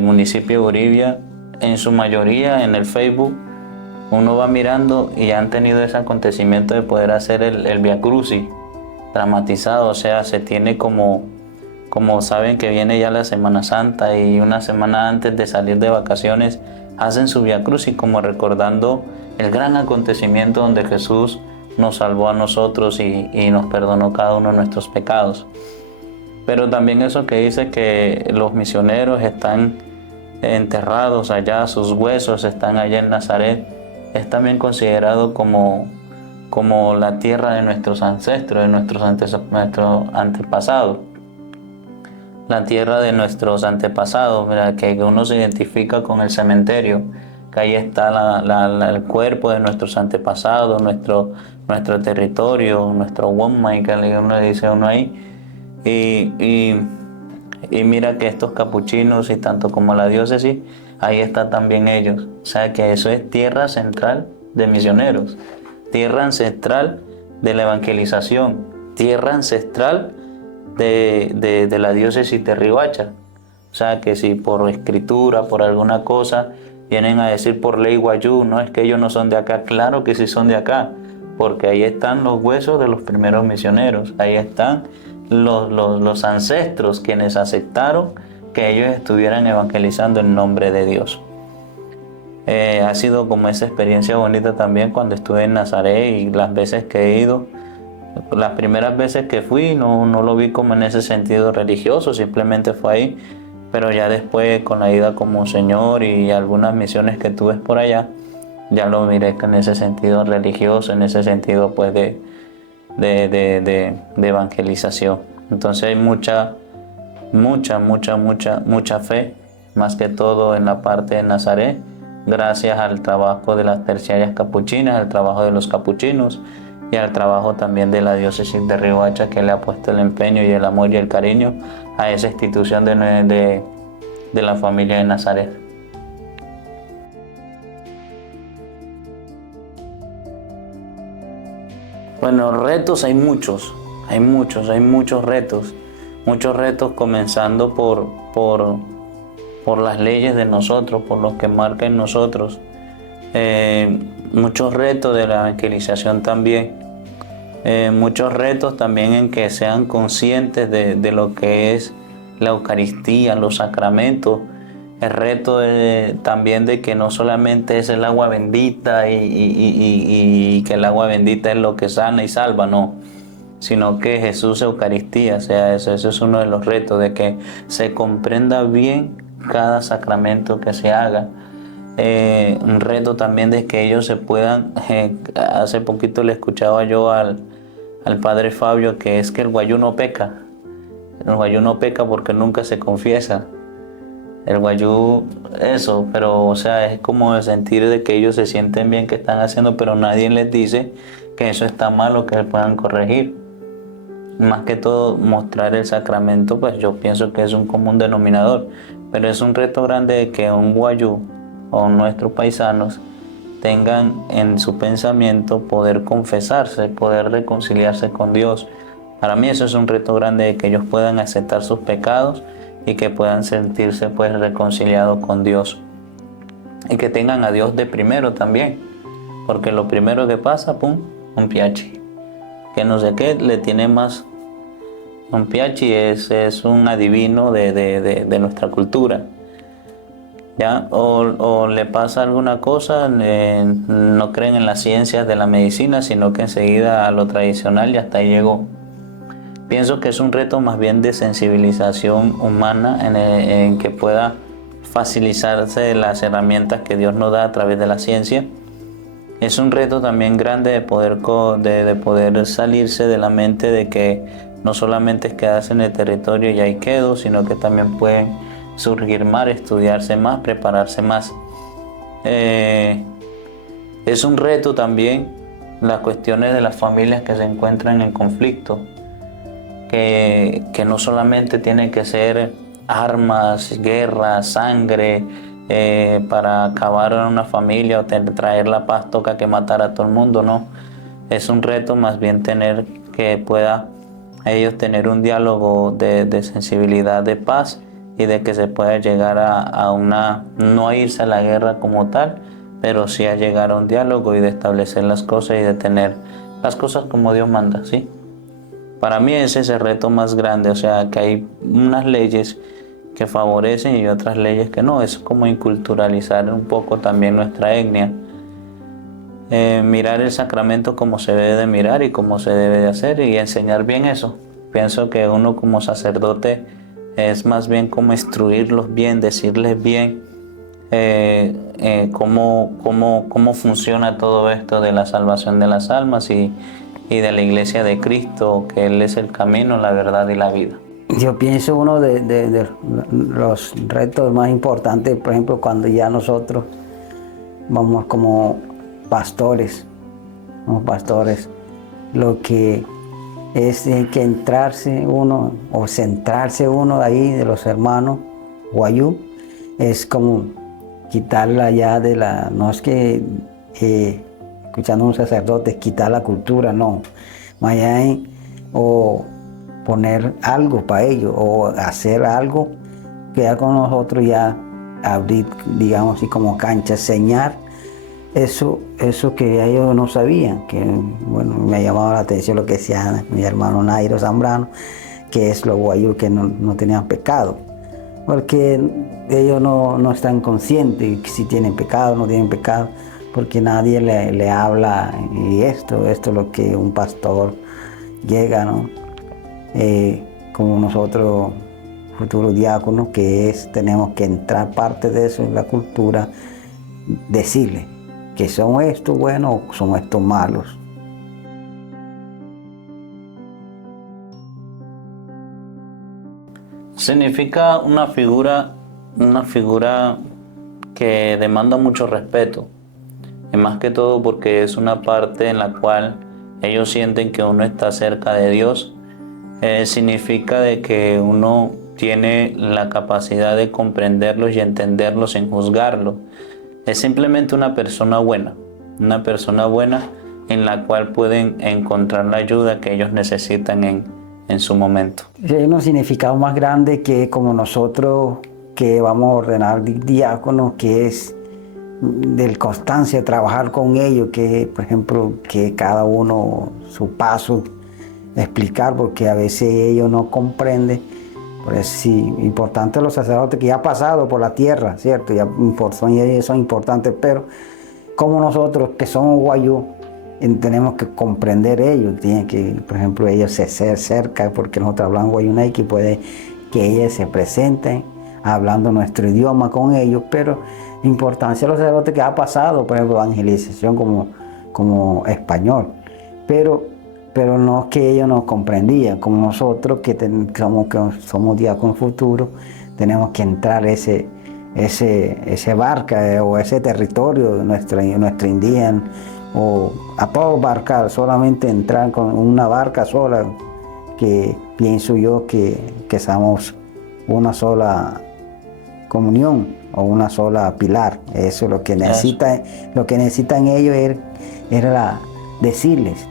municipio de Uribia, en su mayoría en el Facebook, uno va mirando y han tenido ese acontecimiento de poder hacer el Via Crucis dramatizado, o sea, se tiene como saben que viene ya la Semana Santa y una semana antes de salir de vacaciones hacen su Via Crucis como recordando el gran acontecimiento donde Jesús nos salvó a nosotros y nos perdonó cada uno de nuestros pecados. Pero también eso que dice que los misioneros están enterrados allá, sus huesos están allá en Nazaret, es también considerado como la tierra de nuestros ancestros, de nuestros antepasados. La tierra de nuestros antepasados, mira, que uno se identifica con el cementerio, que ahí está el cuerpo de nuestros antepasados, nuestro territorio, nuestro Womai, que uno le dice a uno ahí. Y mira que estos capuchinos y tanto como la diócesis, ahí están también ellos. O sea que eso es tierra central de misioneros, tierra ancestral de la evangelización, tierra ancestral de la diócesis de Riohacha. O sea que si por escritura, por alguna cosa, vienen a decir por ley guayú, no es que ellos no son de acá, claro que sí son de acá, porque ahí están los huesos de los primeros misioneros, ahí están los ancestros quienes aceptaron que ellos estuvieran evangelizando en nombre de Dios. Ha sido como esa experiencia bonita también cuando estuve en Nazaret y las veces que he ido. Las primeras veces que fui no lo vi como en ese sentido religioso, simplemente fue ahí, pero ya después con la ida como Señor y algunas misiones que tuve por allá, ya lo miré en ese sentido religioso, en ese sentido pues de evangelización. Entonces hay mucha fe, más que todo en la parte de Nazaret, gracias al trabajo de las terciarias capuchinas, al trabajo de los capuchinos y al trabajo también de la diócesis de Riohacha, que le ha puesto el empeño y el amor y el cariño a esa institución de la familia de Nazaret. Bueno, retos hay muchos retos. Muchos retos comenzando por las leyes de nosotros, por los que marca en nosotros. Muchos retos de la evangelización también. Muchos retos también en que sean conscientes de lo que es la Eucaristía, los sacramentos. El reto también de que no solamente es el agua bendita y que el agua bendita es lo que sana y salva, no, sino que Jesús Eucaristía, o sea, eso es uno de los retos, de que se comprenda bien cada sacramento que se haga. Un reto también de que ellos se puedan, hace poquito le escuchaba yo al padre Fabio, que es que el guayú no peca. El guayú no peca porque nunca se confiesa. El guayú, eso, pero o sea, es como el sentir de que ellos se sienten bien que están haciendo, pero nadie les dice que eso está mal o que puedan corregir. Más que todo, mostrar el sacramento, pues yo pienso que es un común denominador, pero es un reto grande de que un guayú o nuestros paisanos tengan en su pensamiento poder confesarse, poder reconciliarse con Dios. Para mí eso es un reto grande de que ellos puedan aceptar sus pecados y que puedan sentirse pues reconciliados con Dios. Y que tengan a Dios de primero también, porque lo primero que pasa, pum, un piachi. Que no sé qué le tiene más. Un piachi es un adivino de nuestra cultura. ¿Ya? O le pasa alguna cosa, no creen en las ciencias de la medicina, sino que enseguida a lo tradicional y hasta ahí llegó. Pienso que es un reto más bien de sensibilización humana en que pueda facilitarse las herramientas que Dios nos da a través de la ciencia. Es un reto también grande de poder salirse de la mente de que no solamente es quedarse en el territorio y ahí quedo, sino que también pueden surgir más, estudiarse más, prepararse más. Es un reto también las cuestiones de las familias que se encuentran en conflicto, que no solamente tiene que ser armas, guerra, sangre, para acabar en una familia o traer la paz toca que matar a todo el mundo, no. Es un reto más bien tener que pueda ellos tener un diálogo de sensibilidad, de paz, y de que se pueda llegar a una, no a irse a la guerra como tal, pero sí a llegar a un diálogo y de establecer las cosas y de tener las cosas como Dios manda, ¿sí? Para mí ese es el reto más grande, o sea, que hay unas leyes que favorecen y otras leyes que no. Es como inculturalizar un poco también nuestra etnia. Mirar el sacramento como se debe de mirar y como se debe de hacer y enseñar bien eso. Pienso que uno como sacerdote es más bien como instruirlos bien, decirles bien cómo funciona todo esto de la salvación de las almas y de la iglesia de Cristo, que Él es el camino, la verdad y la vida. Yo pienso uno de los retos más importantes, por ejemplo, cuando ya nosotros vamos como pastores, lo que es que entrarse uno o centrarse uno ahí de los hermanos guayú, es como quitarla ya de la, no es que escuchando a un sacerdote quitar la cultura, no, más allá o poner algo para ellos o hacer algo que ya con nosotros ya abrir, digamos así como cancha, enseñar eso que ellos no sabían, que bueno, me ha llamado la atención lo que decía mi hermano Nairo Zambrano, que es los guayú que no tenían pecado, porque ellos no están conscientes si tienen pecado o no tienen pecado, porque nadie le habla, y esto es lo que un pastor llega, ¿no? Como nosotros, futuros diáconos, que tenemos que entrar parte de eso en la cultura, decirle que son estos buenos o son estos malos. Significa una figura que demanda mucho respeto, y más que todo porque es una parte en la cual ellos sienten que uno está cerca de Dios. Significa de que uno tiene la capacidad de comprenderlos y entenderlos sin juzgarlos. Es simplemente una persona buena en la cual pueden encontrar la ayuda que ellos necesitan en su momento. Hay un significado más grande que como nosotros que vamos a ordenar diáconos, que es de constancia, trabajar con ellos, que por ejemplo que cada uno su paso, explicar, porque a veces ellos no comprenden. Por eso sí, importante los sacerdotes que ya han pasado por la tierra, ¿cierto? Son importantes, pero como nosotros que somos guayú, tenemos que comprender ellos, tienen que, por ejemplo, ellos se cerca, porque nosotros hablamos guayunay, que puede que ellos se presenten hablando nuestro idioma con ellos, pero la importancia de los sacerdotes que ha pasado, por ejemplo, evangelización como español, pero no es que ellos nos comprendían, como nosotros que somos diáconos futuros, tenemos que entrar ese barca o ese territorio de nuestra indígena, o a todos barcar, solamente entrar con una barca sola, que pienso yo que somos una sola comunión o una sola pilar. Eso es lo que necesitan ellos era decirles.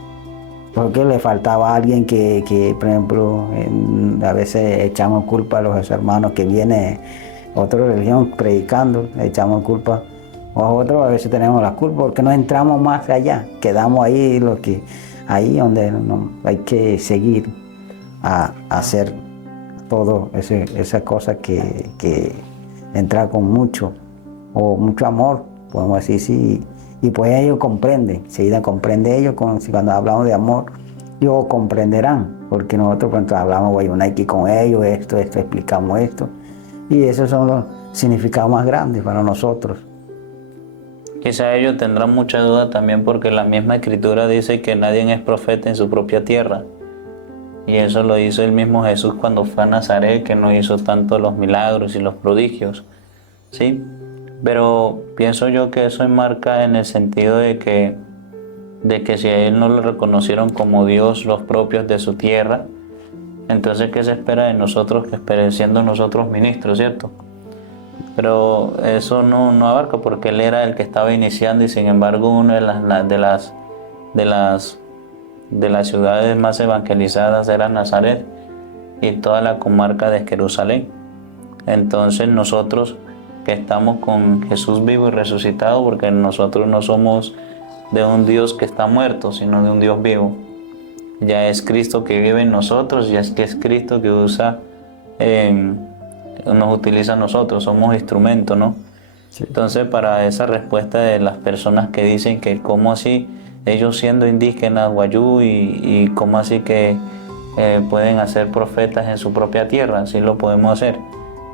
Porque le faltaba a alguien que por ejemplo, a veces echamos culpa a los hermanos que viene otra religión predicando, echamos culpa a otros, a veces tenemos la culpa porque no entramos más allá, quedamos ahí donde hay que seguir a hacer todo esa cosa que entrar con mucho amor, podemos decir, sí. Y pues ellos comprenden, enseguida comprende ellos, cuando hablamos de amor, ellos comprenderán, porque nosotros cuando hablamos guayunaiki con ellos, esto, explicamos esto, y esos son los significados más grandes para nosotros. Quizá ellos tendrán mucha duda también porque la misma escritura dice que nadie es profeta en su propia tierra, y eso lo hizo el mismo Jesús cuando fue a Nazaret, que no hizo tanto los milagros y los prodigios, ¿sí? Pero pienso yo que eso enmarca en el sentido de que si a él no lo reconocieron como Dios los propios de su tierra, Entonces, ¿qué se espera de nosotros siendo nosotros ministros, cierto? Pero eso no abarca porque él era el que estaba iniciando y sin embargo una de las ciudades más evangelizadas era Nazaret y toda la comarca de Jerusalén. Entonces nosotros que estamos con Jesús vivo y resucitado, porque nosotros no somos de un Dios que está muerto, sino de un Dios vivo. Ya es Cristo que vive en nosotros, ya es que es Cristo que nos utiliza a nosotros, somos instrumentos, ¿no? Sí. Entonces, para esa respuesta de las personas que dicen que cómo así, ellos siendo indígenas, wayú, y cómo así que pueden hacer profetas en su propia tierra, sí lo podemos hacer,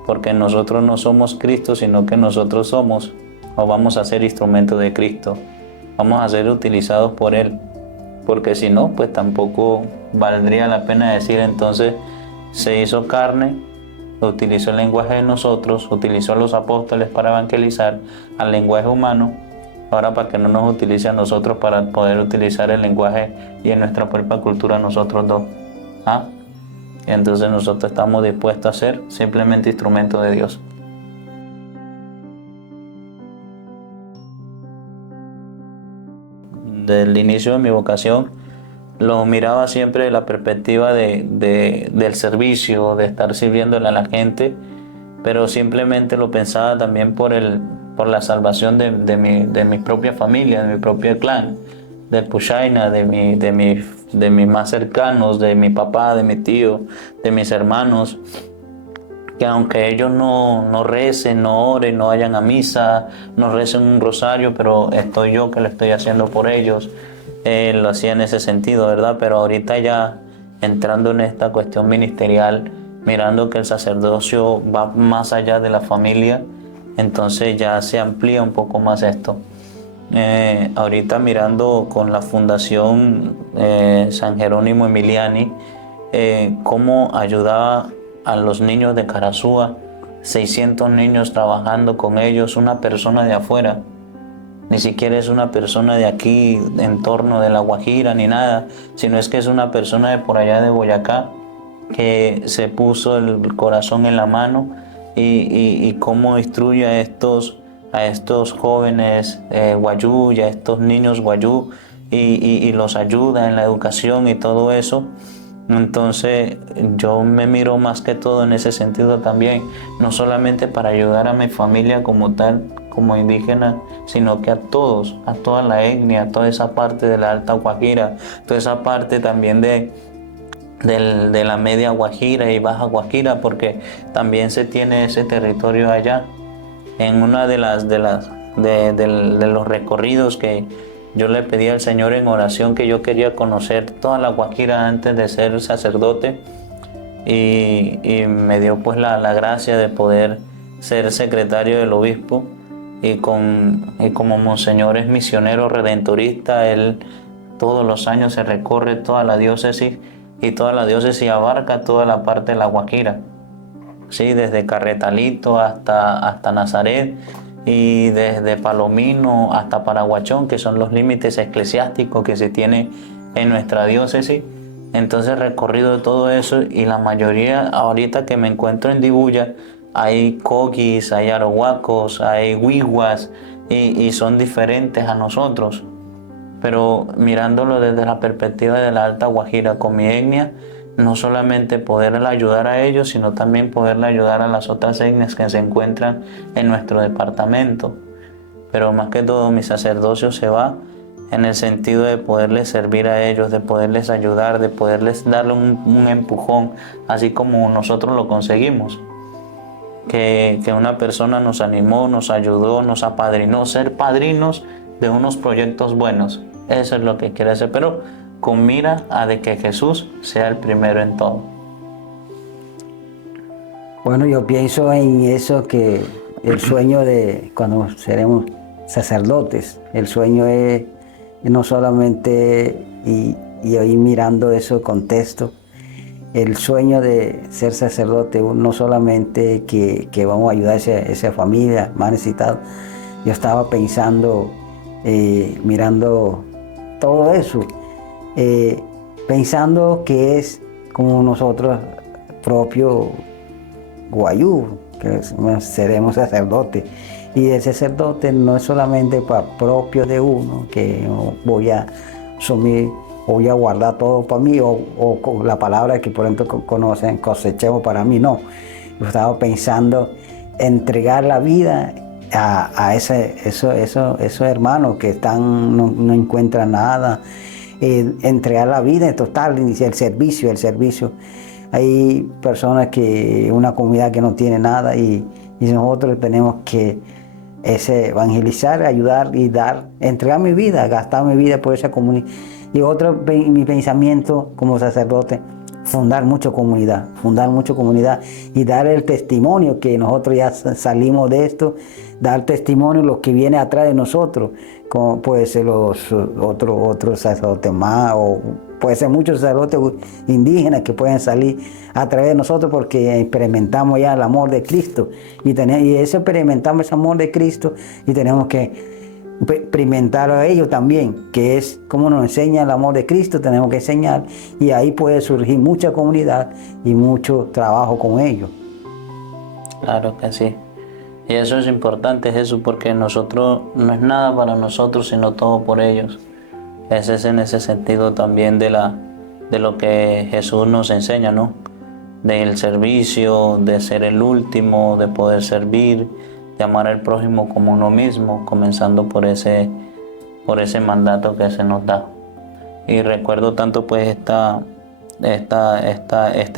porque nosotros no somos Cristo, sino que nosotros somos, o vamos a ser instrumentos de Cristo, vamos a ser utilizados por Él, porque si no, pues tampoco valdría la pena decir entonces se hizo carne, utilizó el lenguaje de nosotros, utilizó a los apóstoles para evangelizar al lenguaje humano, ahora para que no nos utilice a nosotros para poder utilizar el lenguaje y en nuestra propia cultura nosotros dos. ¿Ah? Y entonces nosotros estamos dispuestos a ser simplemente instrumentos de Dios. Desde el inicio de mi vocación lo miraba siempre de la perspectiva del servicio, de estar sirviéndole a la gente, pero simplemente lo pensaba también por la salvación de mi propia familia, de mi propio clan, del Puchaina, de mis más cercanos, de mi papá, de mi tío, de mis hermanos, que aunque ellos no recen, no oren, no vayan a misa, no recen un rosario, pero estoy yo que lo estoy haciendo por ellos. Lo hacía en ese sentido, ¿verdad? Pero ahorita ya entrando en esta cuestión ministerial, mirando que el sacerdocio va más allá de la familia, entonces ya se amplía un poco más esto. Ahorita mirando con la Fundación San Jerónimo Emiliani, cómo ayudaba a los niños de Carazúa, 600 niños trabajando con ellos, una persona de afuera. Ni siquiera es una persona de aquí, en torno de La Guajira, ni nada, sino es que es una persona de por allá de Boyacá que se puso el corazón en la mano y cómo instruye a estos jóvenes wayú y a estos niños wayú y los ayuda en la educación y todo eso. Entonces yo me miro más que todo en ese sentido también, no solamente para ayudar a mi familia como tal, como indígena, sino que a todos, a toda la etnia, a toda esa parte de la Alta Guajira, toda esa parte también de la Media Guajira y Baja Guajira, porque también se tiene ese territorio allá. En una de los recorridos que yo le pedí al Señor en oración, que yo quería conocer toda la Guajira antes de ser sacerdote, y me dio pues la gracia de poder ser secretario del obispo, y como Monseñor es misionero redentorista, él todos los años se recorre toda la diócesis, y toda la diócesis abarca toda la parte de la Guajira, ¿sí? Desde Carretalito hasta Nazaret, y desde Palomino hasta Paraguachón, que son los límites eclesiásticos que se tiene en nuestra diócesis. Entonces recorrido todo eso, y la mayoría ahorita que me encuentro en Dibuya, hay coquis, hay arahuacos, hay huiguas, y son diferentes a nosotros. Pero mirándolo desde la perspectiva de la Alta Guajira con mi etnia, no solamente poderle ayudar a ellos, sino también poderle ayudar a las otras etnias que se encuentran en nuestro departamento. Pero más que todo mi sacerdocio se va en el sentido de poderles servir a ellos, de poderles ayudar, de poderles darle un empujón, así como nosotros lo conseguimos. Que una persona nos animó, nos ayudó, nos apadrinó, ser padrinos de unos proyectos buenos. Eso es lo que quiere hacer, pero con mira a de que Jesús sea el primero en todo. Bueno, yo pienso en eso, que el sueño de cuando seremos sacerdotes, el sueño es no solamente, y hoy mirando ese contexto, el sueño de ser sacerdote, no solamente que vamos a ayudar a esa familia más necesitada. Yo estaba pensando, mirando todo eso, pensando que es como nosotros propios guayú, que seremos sacerdotes. Y el sacerdote no es solamente para propio de uno, que voy a asumir, voy a guardar todo para mí, o con la palabra que por ejemplo conocen, cosechemos para mí, no. Yo estaba pensando entregar la vida a esos hermanos que están, no encuentran nada, entregar la vida en total, el servicio. Hay personas una comunidad que no tiene nada y nosotros tenemos que evangelizar, ayudar y dar, entregar mi vida, gastar mi vida por esa comunidad. Y mi pensamiento como sacerdote, fundar mucha comunidad y dar el testimonio que nosotros ya salimos de esto, dar testimonio a los que vienen atrás de nosotros, como puede ser los otros sacerdotes más, o puede ser muchos sacerdotes indígenas que pueden salir a través de nosotros porque experimentamos ya el amor de Cristo experimentamos ese amor de Cristo y tenemos que experimentar a ellos también, que es como nos enseña el amor de Cristo, tenemos que enseñar y ahí puede surgir mucha comunidad y mucho trabajo con ellos. Claro que sí. Y eso es importante, Jesús, porque nosotros no es nada para nosotros, sino todo por ellos. Ese es en ese sentido también de lo que Jesús nos enseña, ¿no? Del servicio, de ser el último, de poder servir, de amar al prójimo como uno mismo, comenzando por ese mandato que se nos da. Y recuerdo tanto pues este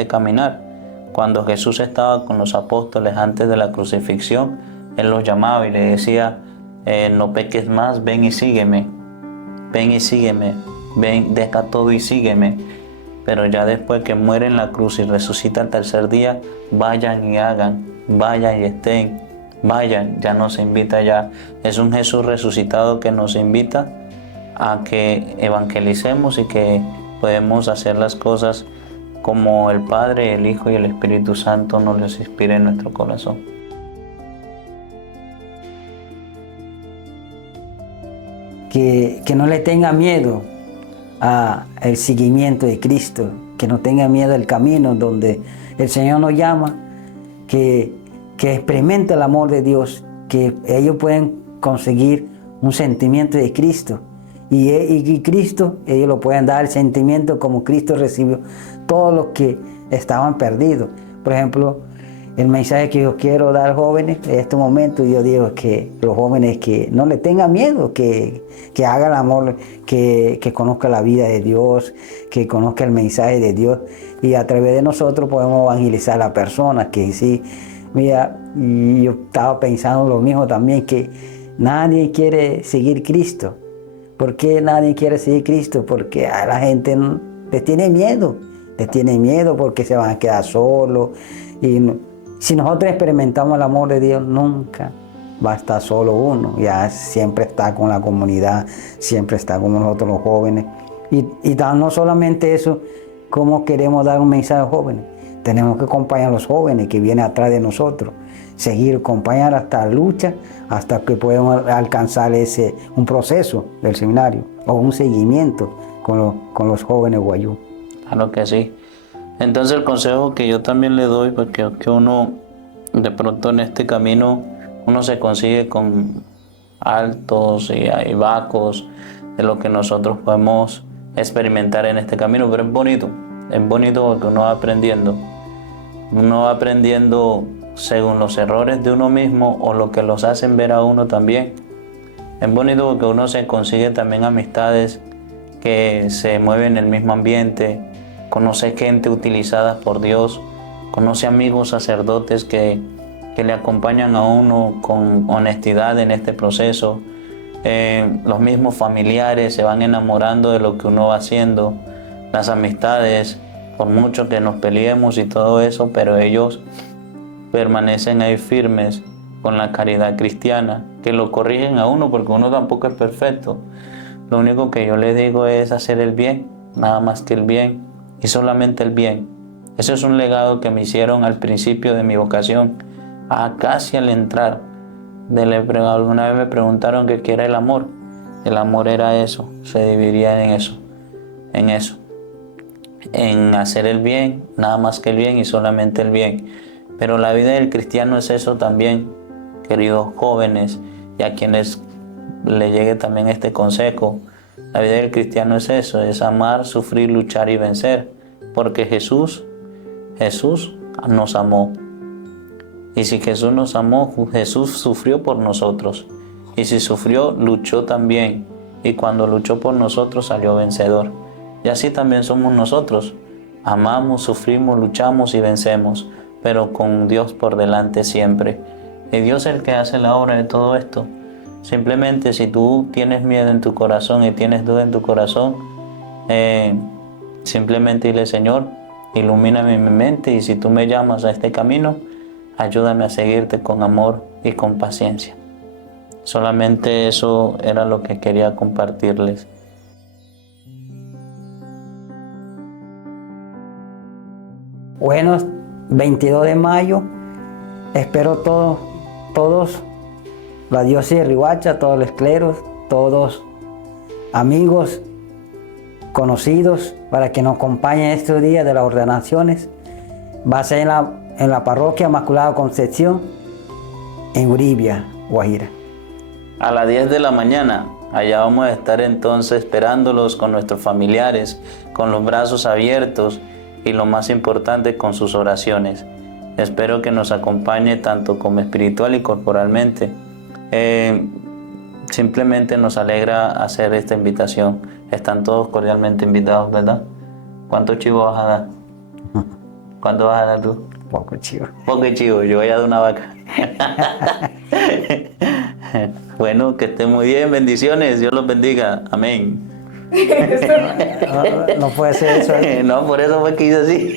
caminar. Cuando Jesús estaba con los apóstoles antes de la crucifixión, Él los llamaba y les decía, no peques más, ven y sígueme, ven, deja todo y sígueme. Pero ya después que muere en la cruz y resucita al tercer día, vayan y hagan, vayan y estén, vayan, ya nos invita ya. Es un Jesús resucitado que nos invita a que evangelicemos y que podemos hacer las cosas como el Padre, el Hijo y el Espíritu Santo nos les inspire en nuestro corazón. Que no le tenga miedo al seguimiento de Cristo, que no tenga miedo al camino donde el Señor nos llama, que experimente el amor de Dios, que ellos pueden conseguir un sentimiento de Cristo y Cristo, ellos lo pueden dar el sentimiento como Cristo recibió todos los que estaban perdidos. Por ejemplo, el mensaje que yo quiero dar a jóvenes en este momento, yo digo que los jóvenes que no le tengan miedo, que hagan el amor, que conozcan la vida de Dios, que conozcan el mensaje de Dios y a través de nosotros podemos evangelizar a las personas que sí. Mira, y yo estaba pensando lo mismo también, que nadie quiere seguir Cristo. ¿Por qué nadie quiere seguir Cristo? Porque a la gente les tiene miedo porque se van a quedar solos. Y si nosotros experimentamos el amor de Dios, nunca va a estar solo uno. Ya siempre está con la comunidad, siempre está con nosotros los jóvenes. Y no solamente eso, ¿cómo queremos dar un mensaje a los jóvenes? Tenemos que acompañar a los jóvenes que vienen atrás de nosotros, seguir, acompañar hasta la lucha, hasta que podamos alcanzar un proceso del seminario o un seguimiento con los jóvenes guayú. Claro que sí. Entonces el consejo que yo también le doy, porque que uno de pronto en este camino uno se consigue con altos y bajos de lo que nosotros podemos experimentar en este camino, pero es bonito porque uno va aprendiendo según los errores de uno mismo o lo que los hacen ver a uno también. Es bonito porque uno se consigue también amistades que se mueven en el mismo ambiente, conoce gente utilizada por Dios, conoce amigos sacerdotes que le acompañan a uno con honestidad en este proceso. Los mismos familiares se van enamorando de lo que uno va haciendo, las amistades, por mucho que nos peleemos y todo eso, pero ellos permanecen ahí firmes con la caridad cristiana, que lo corrigen a uno porque uno tampoco es perfecto. Lo único que yo le digo es hacer el bien, nada más que el bien y solamente el bien. Ese es un legado que me hicieron al principio de mi vocación, casi al entrar. Alguna vez me preguntaron qué era el amor. El amor era eso, se dividía en eso. en hacer el bien, nada más que el bien y solamente el bien. Pero la vida del cristiano es eso también, queridos jóvenes, y a quienes le llegue también este consejo. La vida del cristiano es eso, es amar, sufrir, luchar y vencer, porque Jesús nos amó. Y si Jesús nos amó, Jesús sufrió por nosotros. Y si sufrió, luchó también. Y cuando luchó por nosotros, salió vencedor. Y así también somos nosotros. Amamos, sufrimos, luchamos y vencemos, pero con Dios por delante siempre. Y Dios es el que hace la obra de todo esto. Simplemente si tú tienes miedo en tu corazón y tienes duda en tu corazón, simplemente dile: Señor, ilumíname mi mente, y si tú me llamas a este camino, ayúdame a seguirte con amor y con paciencia. Solamente eso era lo que quería compartirles. Bueno, 22 de mayo, espero todos, la diócesis de Riohacha, todos los cleros, todos amigos, conocidos, para que nos acompañen estos días de las ordenaciones. Va a ser en la parroquia Inmaculada Concepción, en Uribia, Guajira. A las 10 de la mañana, allá vamos a estar entonces esperándolos con nuestros familiares, con los brazos abiertos y lo más importante, con sus oraciones. Espero que nos acompañe tanto como espiritual y corporalmente. Simplemente nos alegra hacer esta invitación. Están todos cordialmente invitados, ¿verdad? ¿Cuántos chivos vas a dar? ¿Cuánto vas a dar tú? Poco chivo. Poco chivo, yo voy a dar una vaca. Bueno, que estén muy bien, bendiciones, Dios los bendiga, amén. No puede ser eso. No, por eso fue que hice así.